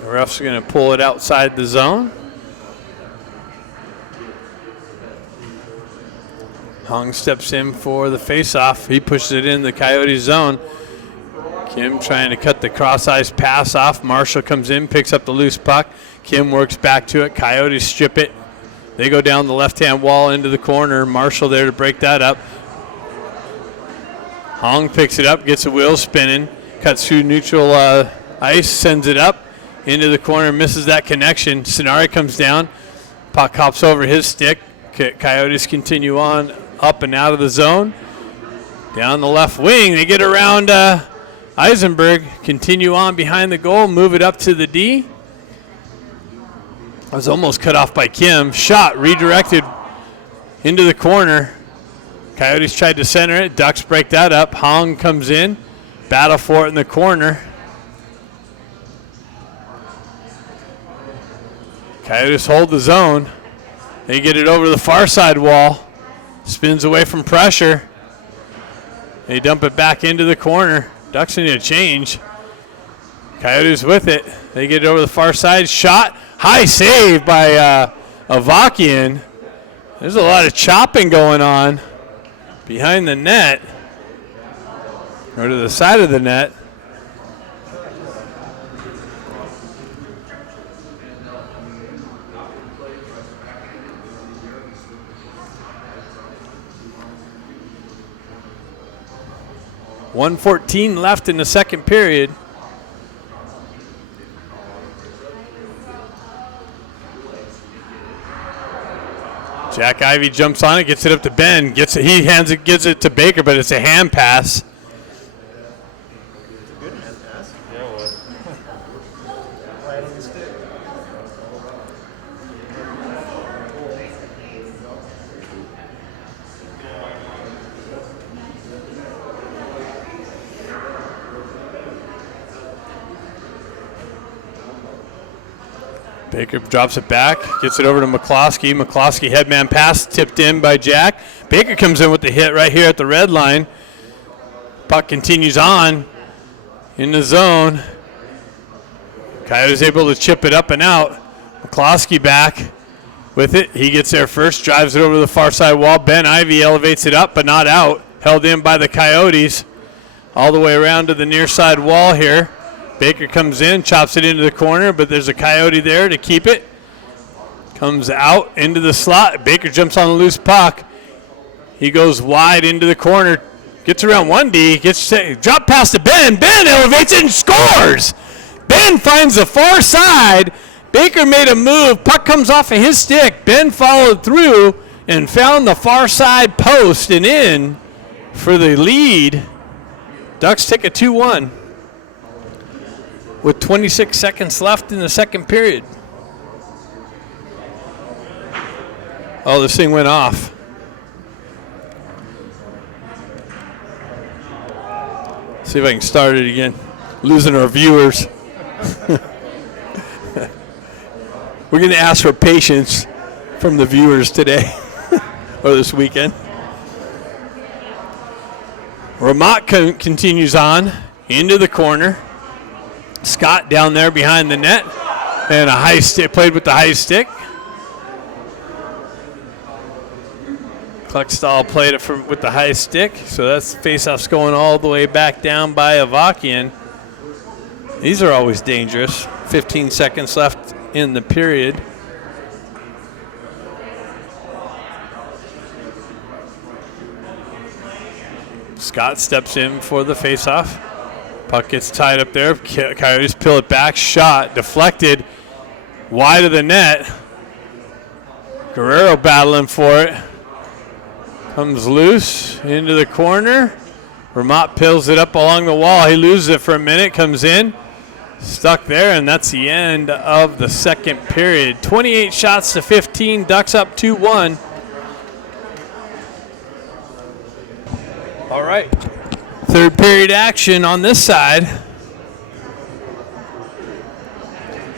The ref's going to pull it outside the zone. Hong steps in for the faceoff. He pushes it in the Coyotes zone. Kim trying to cut the cross-ice pass off. Marshall comes in, picks up the loose puck. Kim works back to it. Coyotes strip it. They go down the left-hand wall into the corner. Marshall there to break that up. Hong picks it up, gets the wheels spinning, cuts through neutral ice, sends it up into the corner, misses that connection. Sonari comes down. Puck hops over his stick. Coyotes continue on up and out of the zone. Down the left wing, they get around Eisenberg, continue on behind the goal, move it up to the D. I was almost cut off by Kim. Shot redirected into the corner. Coyotes tried to center it. Ducks break that up. Hong comes in, battle for it in the corner. Coyotes hold the zone. They get it over the far side wall. Spins away from pressure. They dump it back into the corner. Ducks need a change. Coyotes with it. They get it over the far side. Shot. High save by Avakian. There's a lot of chopping going on behind the net. Or to the side of the net. .114 left in the second period. Jack Ivey jumps on it, gets it up to Ben, gives it to Baker, but it's a hand pass. Good hand pass. Yeah, well. Right on the stick. Baker drops it back, gets it over to McCloskey. McCloskey headman pass tipped in by Jack. Baker comes in with the hit right here at the red line. Puck continues on in the zone. Coyotes able to chip it up and out. McCloskey back with it. He gets there first, drives it over the far side wall. Ben Ivey elevates it up but not out. Held in by the Coyotes all the way around to the near side wall here. Baker comes in, chops it into the corner, but there's a Coyote there to keep it. Comes out into the slot. Baker jumps on the loose puck. He goes wide into the corner, gets around 1D, drop past to Ben. Ben elevates it and scores. Ben finds the far side. Baker made a move. Puck comes off of his stick. Ben followed through and found the far side post and in for the lead. Ducks take a 2-1. With 26 seconds left in the second period. Oh, this thing went off. See if I can start it again. Losing our viewers. We're going to ask for patience from the viewers today or this weekend. Ramat continues on into the corner. Scott down there behind the net. And a high stick, played with the high stick. Klexstall played it with the high stick, so that's face-offs going all the way back down by Avakian. These are always dangerous. 15 seconds left in the period. Scott steps in for the face-off. Puck gets tied up there. Coyotes peel it back. Shot deflected wide of the net. Guerrero battling for it. Comes loose into the corner. Vermont pills it up along the wall. He loses it for a minute. Comes in. Stuck there, and that's the end of the second period. 28 shots to 15. Ducks up 2-1. All right. Third period action on this side.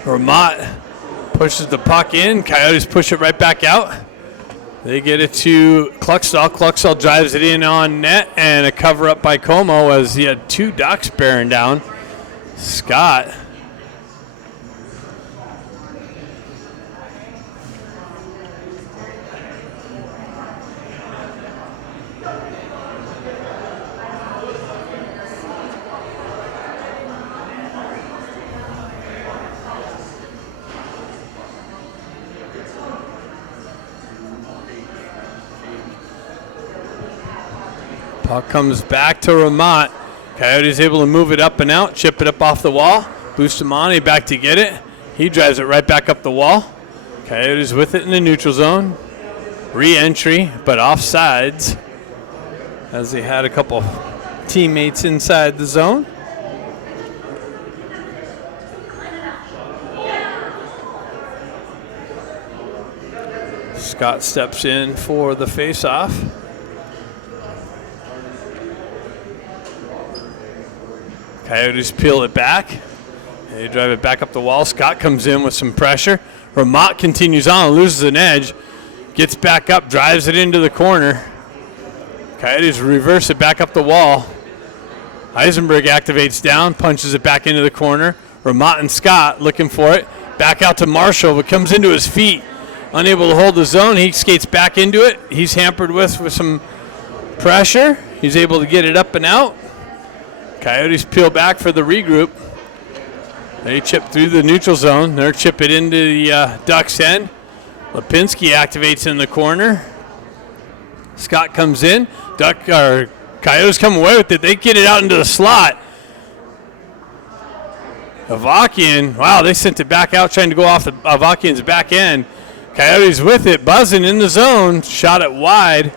Vermont pushes the puck in. Coyotes push it right back out. They get it to Klexstall. Klexstall drives it in on net, and a cover up by Como as he had two Ducks bearing down. Scott. Puck comes back to Vermont. Coyotes able to move it up and out, chip it up off the wall. Bustamante back to get it. He drives it right back up the wall. Coyotes with it in the neutral zone. Re-entry, but offsides, as they had a couple teammates inside the zone. Scott steps in for the face-off. Coyotes peel it back. They drive it back up the wall. Scott comes in with some pressure. Vermont continues on, loses an edge. Gets back up, drives it into the corner. Coyotes reverse it back up the wall. Eisenberg activates down, punches it back into the corner. Vermont and Scott looking for it. Back out to Marshall, but comes into his feet. Unable to hold the zone. He skates back into it. He's hampered with some pressure. He's able to get it up and out. Coyotes peel back for the regroup. They chip through the neutral zone. They're chip it into the Ducks' end. Lipinski activates in the corner. Scott comes in. Coyotes come away with it. They get it out into the slot. Avakian, wow, they sent it back out trying to go off the Avakian's back end. Coyotes with it, buzzing in the zone. Shot it wide.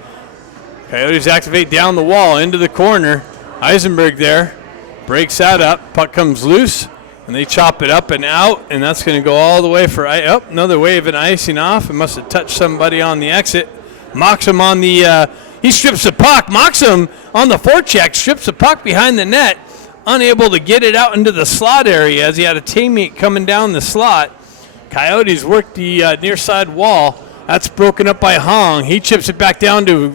Coyotes activate down the wall into the corner. Eisenberg there, breaks that up. Puck comes loose, and they chop it up and out, and that's going to go all the way for another wave and icing off. It must have touched somebody on the exit. Moxham on the, he strips the puck. Moxham on the forecheck strips the puck behind the net, unable to get it out into the slot area as he had a teammate coming down the slot. Coyotes work the near side wall. That's broken up by Hong. He chips it back down to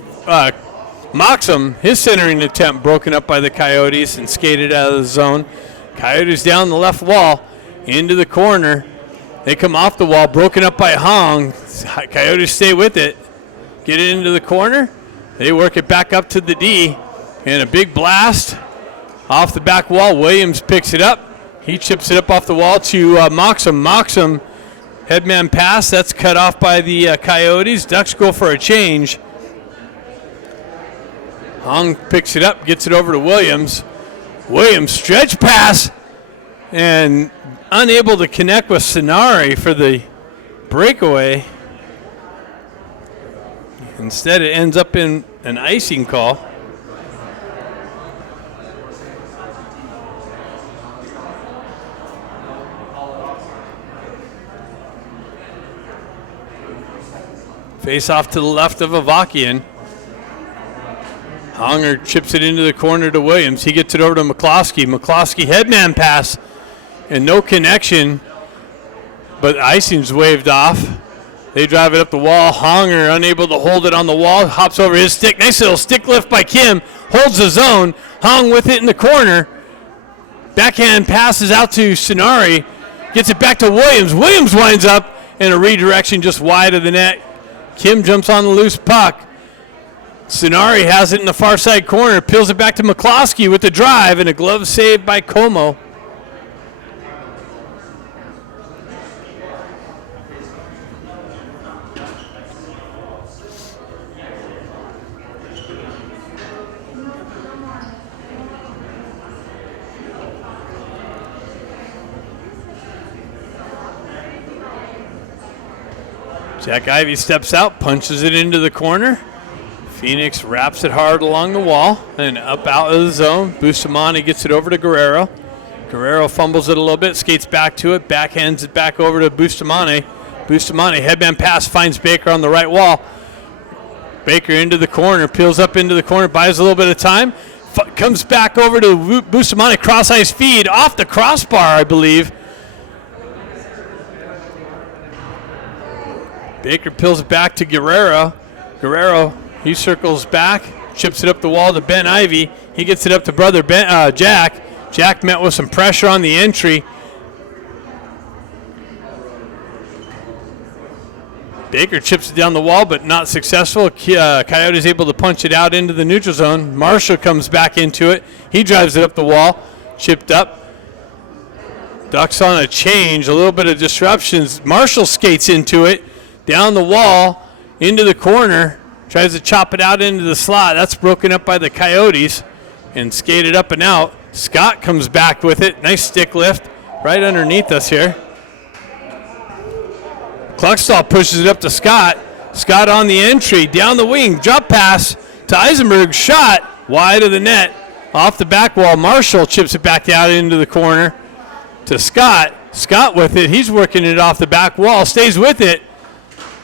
Moxham, his centering attempt broken up by the Coyotes and skated out of the zone. Coyotes down the left wall into the corner. They come off the wall, broken up by Hong. Coyotes stay with it. Get it into the corner. They work it back up to the D. And a big blast off the back wall. Williams picks it up. He chips it up off the wall to Moxham. Moxham, headman pass. That's cut off by the Coyotes. Ducks go for a change. Hong picks it up, gets it over to Williams. Williams stretch pass and unable to connect with Sonari for the breakaway. Instead, it ends up in an icing call. Face off to the left of Avakian. Honger chips it into the corner to Williams. He gets it over to McCloskey. McCloskey headman pass and no connection, but icing's waved off. They drive it up the wall. Honger unable to hold it on the wall. Hops over his stick. Nice little stick lift by Kim. Holds the zone. Hong with it in the corner. Backhand passes out to Sonari. Gets it back to Williams. Williams winds up in a redirection just wide of the net. Kim jumps on the loose puck. Sonari has it in the far side corner. Peels it back to McCloskey with the drive and a glove save by Como. Jack Ivey steps out, punches it into the corner. Phoenix wraps it hard along the wall and up out of the zone. Bustamante gets it over to Guerrero. Guerrero fumbles it a little bit, skates back to it, backhands it back over to Bustamante. Bustamante, headman pass, finds Baker on the right wall. Baker into the corner, peels up into the corner, buys a little bit of time. Comes back over to Bustamante, cross-ice feed, off the crossbar, I believe. Baker peels it back to Guerrero. Guerrero, he circles back, chips it up the wall to Ben Ivey. He gets it up to brother Jack. Jack met with some pressure on the entry. Baker chips it down the wall, but not successful. Coyotes able to punch it out into the neutral zone. Marshall comes back into it. He drives it up the wall, chipped up. Ducks on a change, a little bit of disruptions. Marshall skates into it. Down the wall, into the corner, tries to chop it out into the slot. That's broken up by the Coyotes and skated up and out. Scott comes back with it. Nice stick lift right underneath us here. Kluckstall pushes it up to Scott. Scott on the entry, down the wing, drop pass to Eisenberg. Shot wide of the net, off the back wall. Marshall chips it back out into the corner to Scott. Scott with it. He's working it off the back wall, stays with it.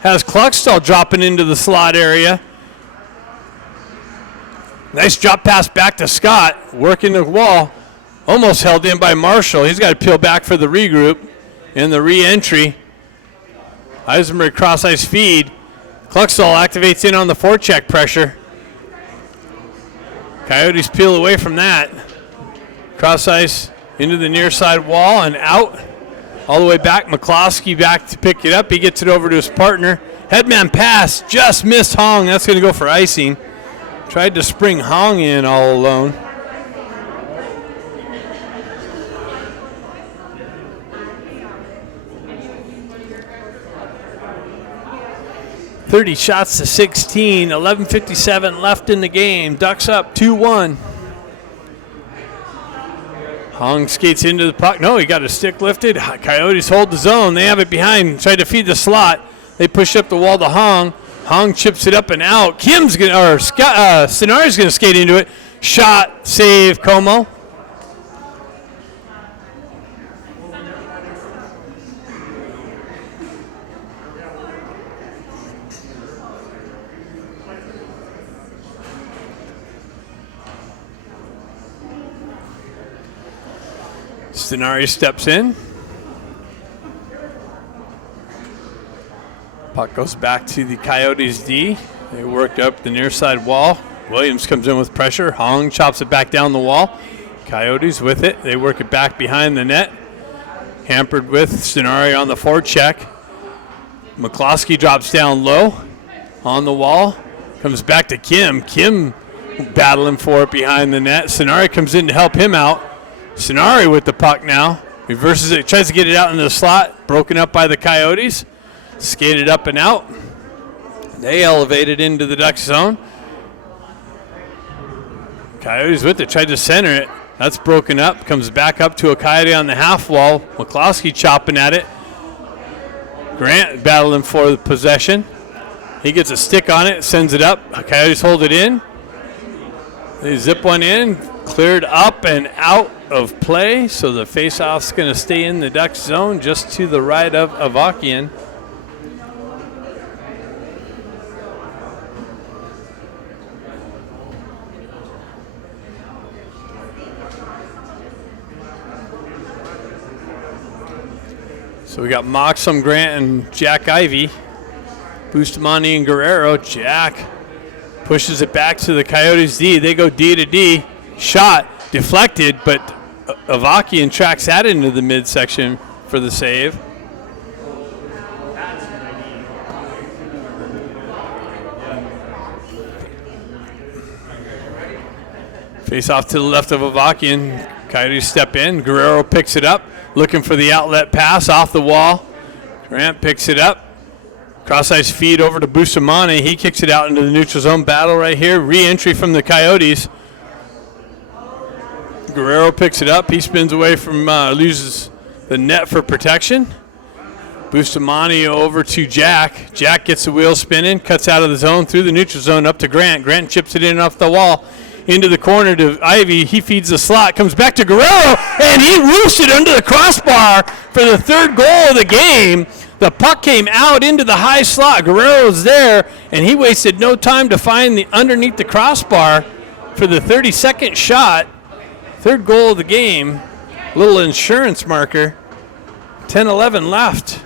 Has Kluckstall dropping into the slot area. Nice drop pass back to Scott, working the wall. Almost held in by Marshall. He's got to peel back for the regroup and the re-entry. Eisenberg cross-ice feed. Kluckstall activates in on the forecheck pressure. Coyotes peel away from that. Cross-ice into the near side wall and out. All the way back, McCloskey back to pick it up. He gets it over to his partner. Headman pass, just missed Hong. That's going to go for icing. Tried to spring Hong in all alone. .30 shots to 16, 11:57 left in the game. Ducks up 2-1. Hong skates into the puck. No, he got his stick lifted. Coyotes hold the zone. They have it behind. Try to feed the slot. They push up the wall to Hong. Hong chips it up and out. Sonari's gonna skate into it. Shot, save, Como. Sonari steps in. Puck goes back to the Coyotes D. They work up the near side wall. Williams comes in with pressure. Hong chops it back down the wall. Coyotes with it. They work it back behind the net. Hampered with Sonari on the forecheck. McCloskey drops down low on the wall. Comes back to Kim. Kim battling for it behind the net. Sonari comes in to help him out. Sonari with the puck now. Reverses it, tries to get it out into the slot. Broken up by the Coyotes. Skated up and out. They elevated into the Ducks zone. Coyotes with it, tried to center it. That's broken up. Comes back up to a Coyote on the half wall. McCloskey chopping at it. Grant battling for the possession. He gets a stick on it, sends it up. Coyotes hold it in. They zip one in. Cleared up and out of play, so the faceoff's going to stay in the Ducks zone just to the right of Avakian. So we got Moxham, Grant, and Jack Ivey. Bustamante and Guerrero. Jack pushes it back to the Coyotes D. They go D to D. Shot deflected, but Avakian tracks that into the midsection. for the save. Face off to the left of Avakian. Coyotes step in. Guerrero picks it up, looking for the outlet pass off the wall. Grant picks it up. Cross-ice feed over to Bustamante. He kicks it out into the neutral zone. Battle right here. Re-entry from the Coyotes. Guerrero picks it up. He spins away from, loses the net for protection. Bustamante over to Jack. Jack gets the wheel spinning, cuts out of the zone, through the neutral zone, up to Grant. Grant chips it in off the wall, into the corner to Ivy. He feeds the slot, comes back to Guerrero, and he roofs it under the crossbar for the third goal of the game. The puck came out into the high slot. Guerrero's there, and he wasted no time to find the underneath the crossbar for the 32nd shot. Third goal of the game. Little insurance marker. 10-11 left.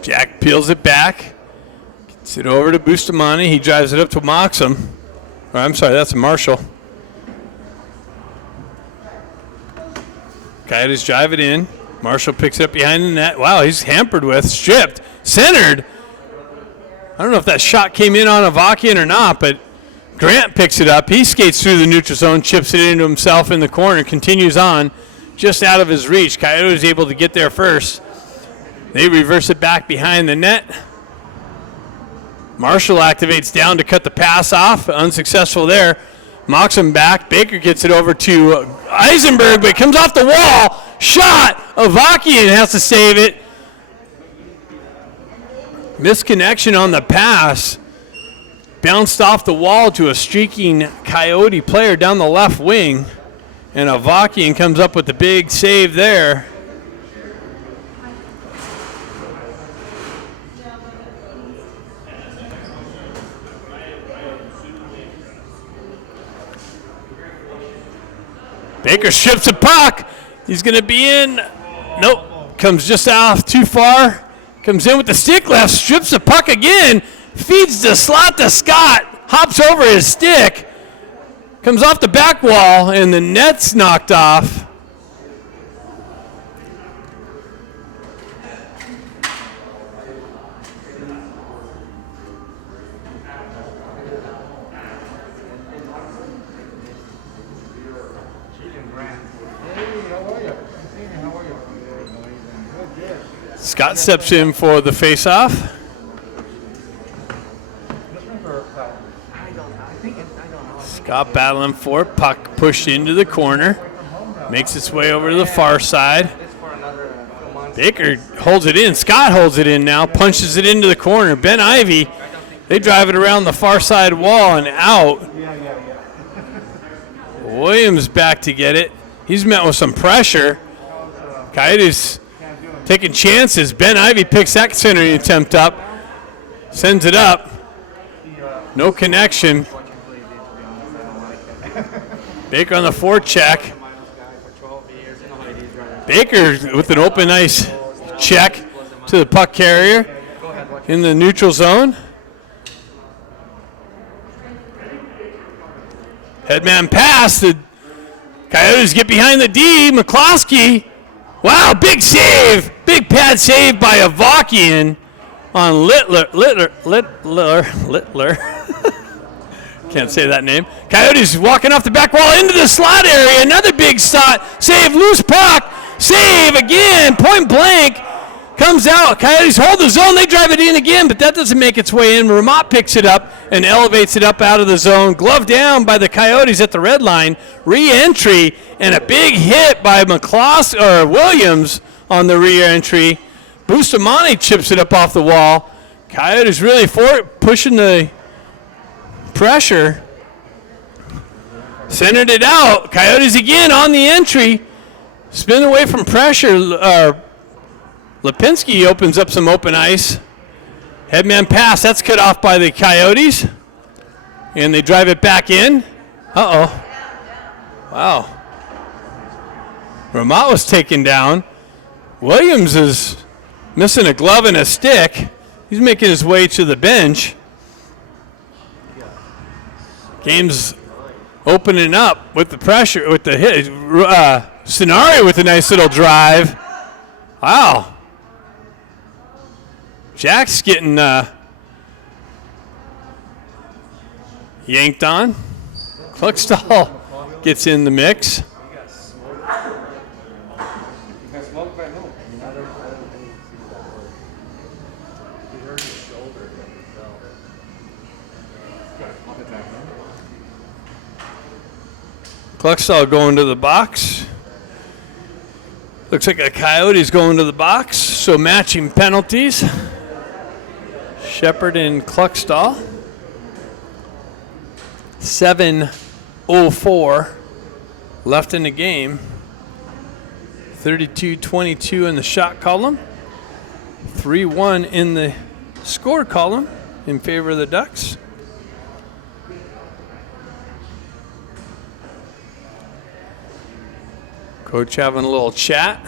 Jack peels it back, gets it over to Bustamante. He drives it up to Moxham. Or, I'm sorry, that's Marshall. Coyotes drive it in. Marshall picks it up behind the net. Wow, he's hampered with, stripped, centered. I don't know if that shot came in on Avakian or not, but Grant picks it up. He skates through the neutral zone, chips it into himself in the corner, continues on just out of his reach. Coyotes able to get there first. They reverse it back behind the net. Marshall activates down to cut the pass off. Unsuccessful there. Moxham back. Baker gets it over to Eisenberg, but it comes off the wall. Shot. Avakian has to save it. Misconnection on the pass. Bounced off the wall to a streaking Coyote player down the left wing. And Avakian comes up with the big save there. Baker strips the puck. He's going to be in. Nope. Comes just off too far. Comes in with the stick left. Strips the puck again. Feeds the slot to Scott. Hops over his stick. Comes off the back wall, and the net's knocked off. Scott steps in for the face-off. Scott battling for it. Puck pushed into the corner. Makes its way over to the far side. Baker holds it in. Scott holds it in now. Punches it into the corner. Ben Ivy, they drive it around the far side wall and out. Williams back to get it. He's met with some pressure. Coyotes taking chances. Ben Ivy picks that centering attempt up. Sends it up. No connection. Baker on the forecheck. Baker with an open ice check to the puck carrier in the neutral zone. Headman pass. The Coyotes get behind the D. McCloskey. Wow, big save. Big pad save by Avakian on Littler. Can't say that name. Coyotes walking off the back wall into the slot area. Another big shot. Save, loose puck. Save again. Point blank. Comes out. Coyotes hold the zone. They drive it in again, but that doesn't make its way in. Ramat picks it up and elevates it up out of the zone. Glove down by the Coyotes at the red line. Re-entry and a big hit by Williams on the re-entry. Bustamante chips it up off the wall. Coyotes really pushing the pressure. Centered it out. Coyotes again on the entry. Spin away from pressure. Lipinski opens up some open ice. Headman pass, that's cut off by the Coyotes. And they drive it back in. Uh-oh. Wow. Ramat was taken down. Williams is missing a glove and a stick. He's making his way to the bench. Game's opening up with the pressure, with the hit. Scenario with a nice little drive. Wow. Jack's getting yanked on. Cluckstall gets in the mix. Cluckstall going to the box. Looks like a Coyote's going to the box, so matching penalties. Shepard and Cluckstall. 7:04 left in the game. 32-22 in the shot column. 3-1 in the score column in favor of the Ducks. Coach having a little chat.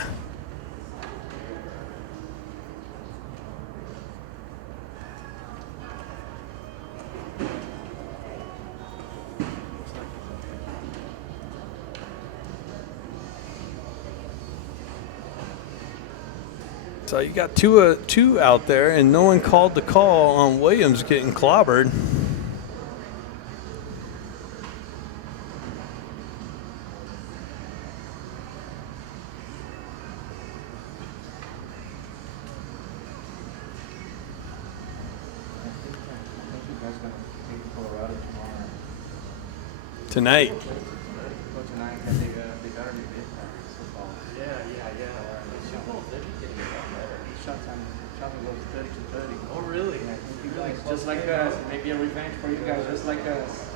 So you got two out there, and no one called the call on Williams getting clobbered. Tonight. Oh, really? Just like us. Maybe a revenge for you guys, just like us.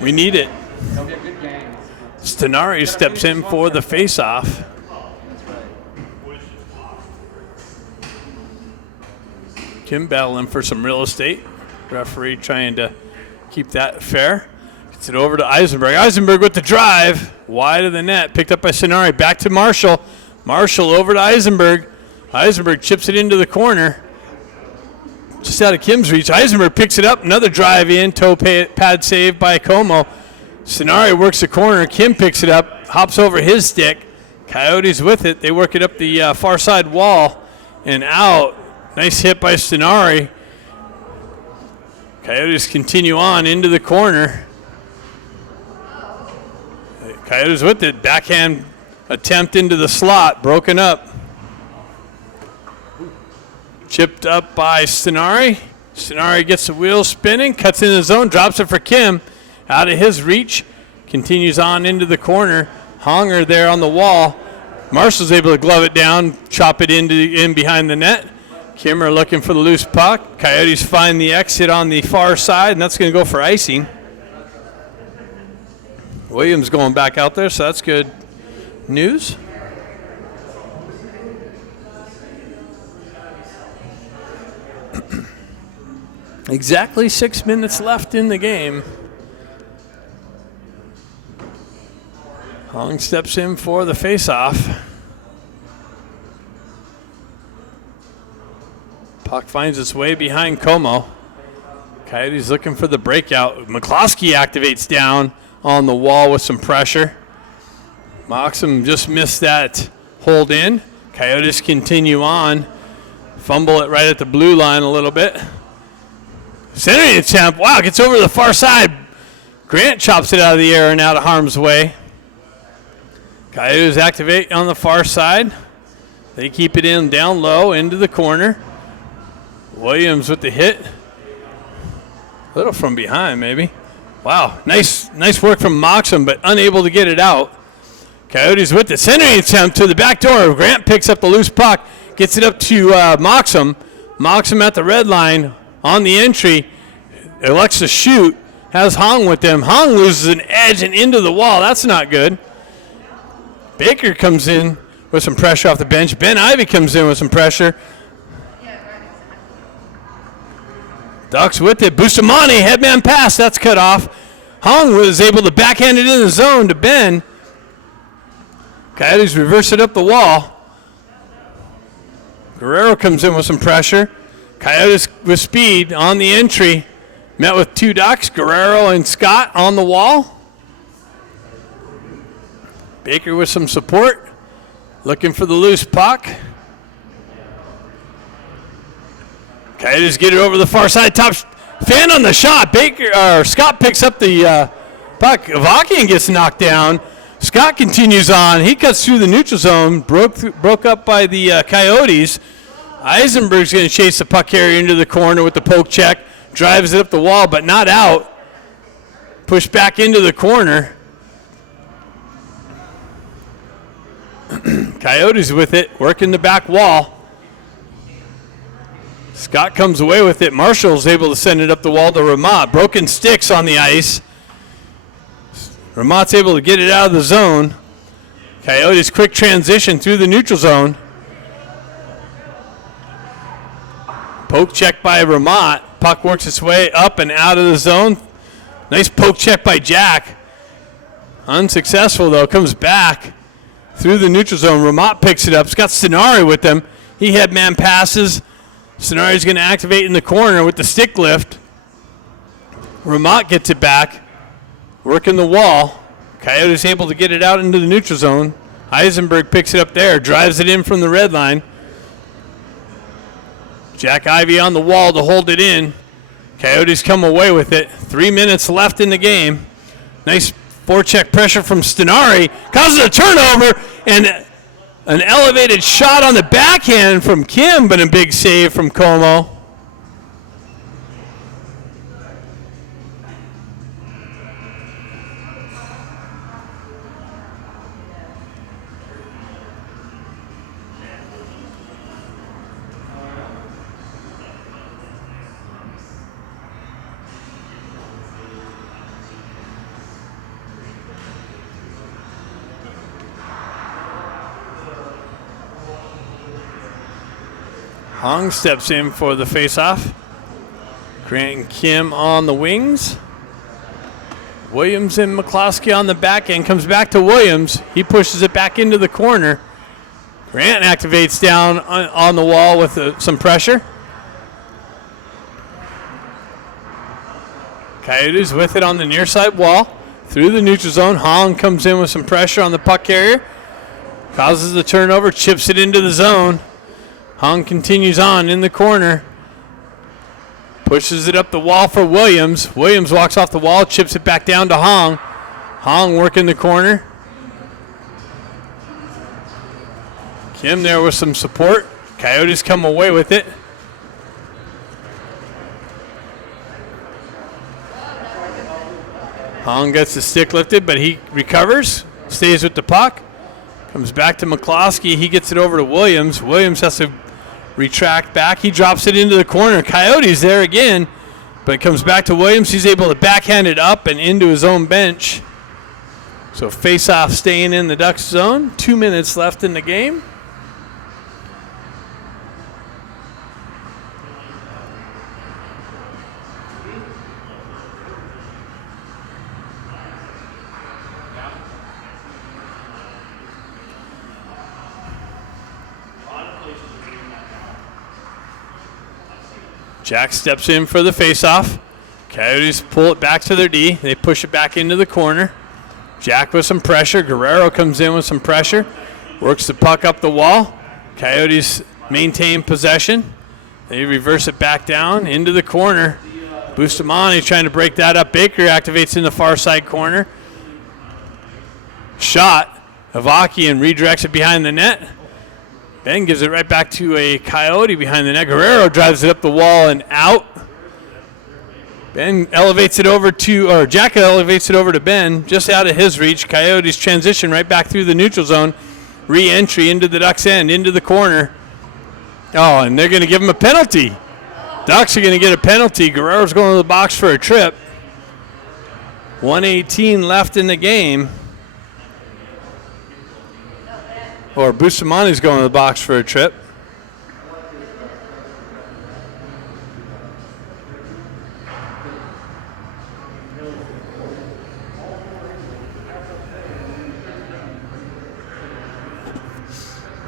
We need it. It'll be a good game. Stenari steps in for the face-off. That's right. Kim battling for some real estate. Referee trying to keep that fair. Gets it over to Eisenberg. Eisenberg with the drive. Wide of the net. Picked up by Stenari. Back to Marshall. Marshall over to Eisenberg. Eisenberg chips it into the corner. Just out of Kim's reach. Eisenberg picks it up. Another drive in. Toe pad save by Como. Stenari works the corner. Kim picks it up. Hops over his stick. Coyotes with it. They work it up the far side wall and out. Nice hit by Stenari. Coyotes continue on into the corner. Coyotes with it. Backhand attempt into the slot. Broken up. Chipped up by Stenari. Stenari gets the wheel spinning. Cuts in the zone. Drops it for Kim. Out of his reach. Continues on into the corner. Honger there on the wall. Marshall's able to glove it down. Chop it in behind the net. Kimmer looking for the loose puck. Coyotes find the exit on the far side, and that's going to go for icing. Williams going back out there, so that's good news. Exactly 6 minutes left in the game. Hong steps in for the face-off. Puck finds its way behind Como. Coyotes looking for the breakout. McCloskey activates down on the wall with some pressure. Moxham just missed that hold in. Coyotes continue on. Fumble it right at the blue line a little bit. Centering attempt. Wow, gets over the far side. Grant chops it out of the air and out of harm's way. Coyotes activate on the far side. They keep it in down low into the corner. Williams with the hit. A little from behind, maybe. Wow, nice work from Moxham, but unable to get it out. Coyotes with the centering attempt to the back door. Grant picks up the loose puck, gets it up to Moxham. Moxham at the red line on the entry. Elects to shoot. Has Hong with them. Hong loses an edge and into the wall. That's not good. Baker comes in with some pressure off the bench. Ben Ivy comes in with some pressure. Ducks with it. Bustamante, headman pass. That's cut off. Hong was able to backhand it in the zone to Ben. Coyotes reverse it up the wall. Guerrero comes in with some pressure. Coyotes with speed on the entry. Met with two Ducks, Guerrero and Scott on the wall. Baker with some support. Looking for the loose puck. Coyotes get it over the far side. Top fan on the shot. Scott picks up the puck. Avakian gets knocked down. Scott continues on. He cuts through the neutral zone. Broke up by the Coyotes. Eisenberg's going to chase the puck carrier into the corner with the poke check. Drives it up the wall, but not out. Pushed back into the corner. Coyotes with it, working the back wall. Scott comes away with it. Marshall's able to send it up the wall to Ramat. Broken sticks on the ice. Ramat's able to get it out of the zone. Coyotes quick transition through the neutral zone. Poke check by Ramat. Puck works its way up and out of the zone. Nice poke check by Jack. Unsuccessful though, comes back through the neutral zone. Ramat picks it up. It's got Stenari with him. He had man passes. Stenari's going to activate in the corner with the stick lift. Ramat gets it back. Working the wall. Coyotes able to get it out into the neutral zone. Eisenberg picks it up there. Drives it in from the red line. Jack Ivy on the wall to hold it in. Coyotes come away with it. 3 minutes left in the game. Nice forecheck pressure from Stenari. Causes a turnover and an elevated shot on the backhand from Kim, but a big save from Como. Hong steps in for the faceoff. Grant and Kim on the wings. Williams and McCloskey on the back end. Comes back to Williams. He pushes it back into the corner. Grant activates down on the wall with some pressure. Coyotes with it on the near side wall. Through the neutral zone. Hong comes in with some pressure on the puck carrier. Causes the turnover. Chips it into the zone. Hong continues on in the corner. Pushes it up the wall for Williams. Williams walks off the wall, chips it back down to Hong. Hong working the corner. Kim there with some support. Coyotes come away with it. Hong gets the stick lifted, but he recovers. Stays with the puck. Comes back to McCloskey. He gets it over to Williams. Williams has to retract back. He drops it into the corner. Coyotes there again, but it comes back to Williams. He's able to backhand it up and into his own bench. So face-off staying in the Ducks zone. 2 minutes left in the game. Jack steps in for the faceoff. Coyotes pull it back to their D. They push it back into the corner. Jack with some pressure. Guerrero comes in with some pressure. Works the puck up the wall. Coyotes maintain possession. They reverse it back down into the corner. Bustamante trying to break that up. Baker activates in the far side corner. Shot. Avakian redirects it behind the net. Ben gives it right back to a Coyote behind the net. Guerrero drives it up the wall and out. Ben elevates it over to, Jack elevates it over to Ben, just out of his reach. Coyotes transition right back through the neutral zone. Re-entry into the Ducks' end, into the corner. Oh, and they're going to give him a penalty. Ducks are going to get a penalty. Guerrero's going to the box for a trip. 1:18 left in the game. or Bustamani's going to the box for a trip.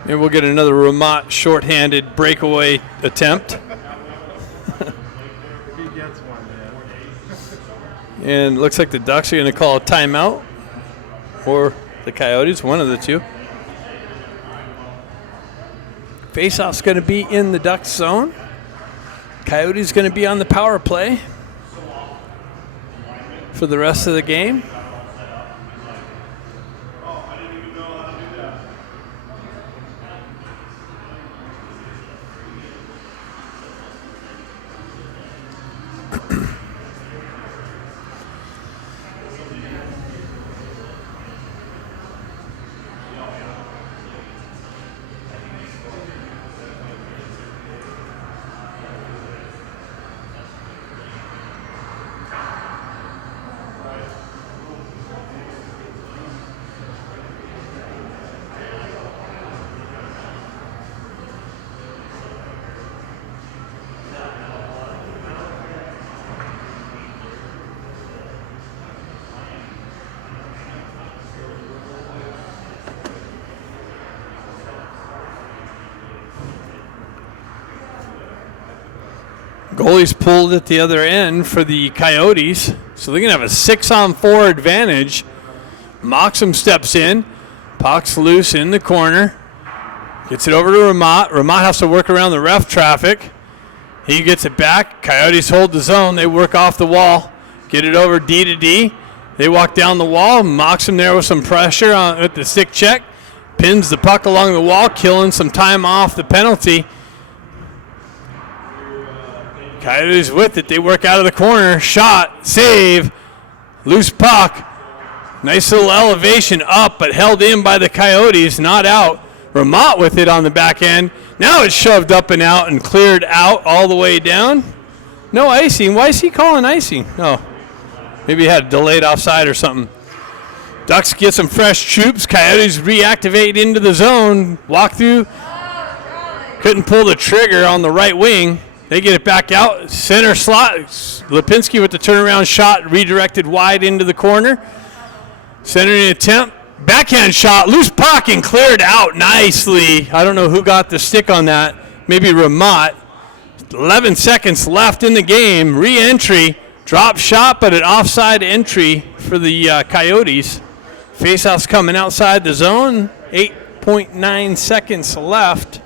Maybe we'll get another Ramat shorthanded breakaway attempt. If he gets one, yeah. And looks like the Ducks are going to call a timeout, or the Coyotes, one of the two. Faceoff's going to be in the Ducks zone. Coyotes going to be on the power play for the rest of the game. Goalie's pulled at the other end for the Coyotes, so they're going to have a 6-on-4 advantage. Moxham steps in. Puck's loose in the corner. Gets it over to Ramat. Ramat has to work around the ref traffic. He gets it back. Coyotes hold the zone. They work off the wall. Get it over D to D. They walk down the wall. Moxham there with some pressure at the stick check. Pins the puck along the wall, killing some time off the penalty. Coyotes with it. They work out of the corner. Shot. Save. Loose puck. Nice little elevation up, but held in by the Coyotes. Not out. Ramat with it on the back end. Now it's shoved up and out and cleared out all the way down. No icing. Why is he calling icing? No. Maybe he had a delayed offside or something. Ducks get some fresh troops. Coyotes reactivate into the zone. Walk through. Couldn't pull the trigger on the right wing. They get it back out. Center slot. Lipinski with the turnaround shot redirected wide into the corner. Centering attempt. Backhand shot. Loose puck and cleared out nicely. I don't know who got the stick on that. Maybe Ramat. 11 seconds left in the game. Re-entry. Drop shot, but an offside entry for the Coyotes. Faceoff's coming outside the zone. 8.9 seconds left.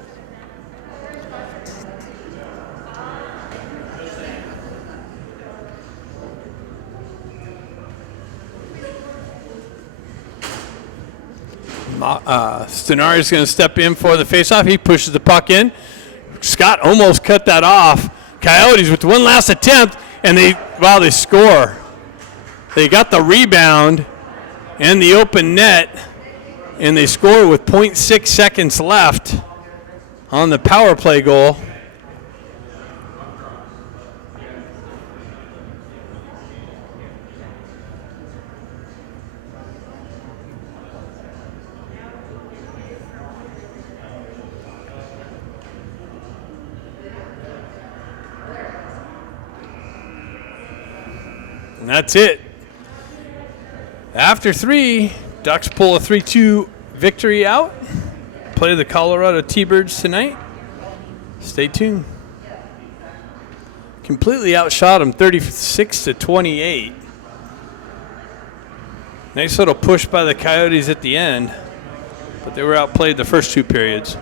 Stenari's going to step in for the faceoff. He pushes the puck in. Scott almost cut that off. Coyotes with one last attempt, and they score. They got the rebound and the open net, and they score with 0.6 seconds left on the power play goal. And that's it. After 3, Ducks pull a 3-2 victory out. Play the Colorado T-Birds tonight. Stay tuned. Completely outshot them 36-28. Nice little push by the Coyotes at the end, but they were outplayed the first 2 periods.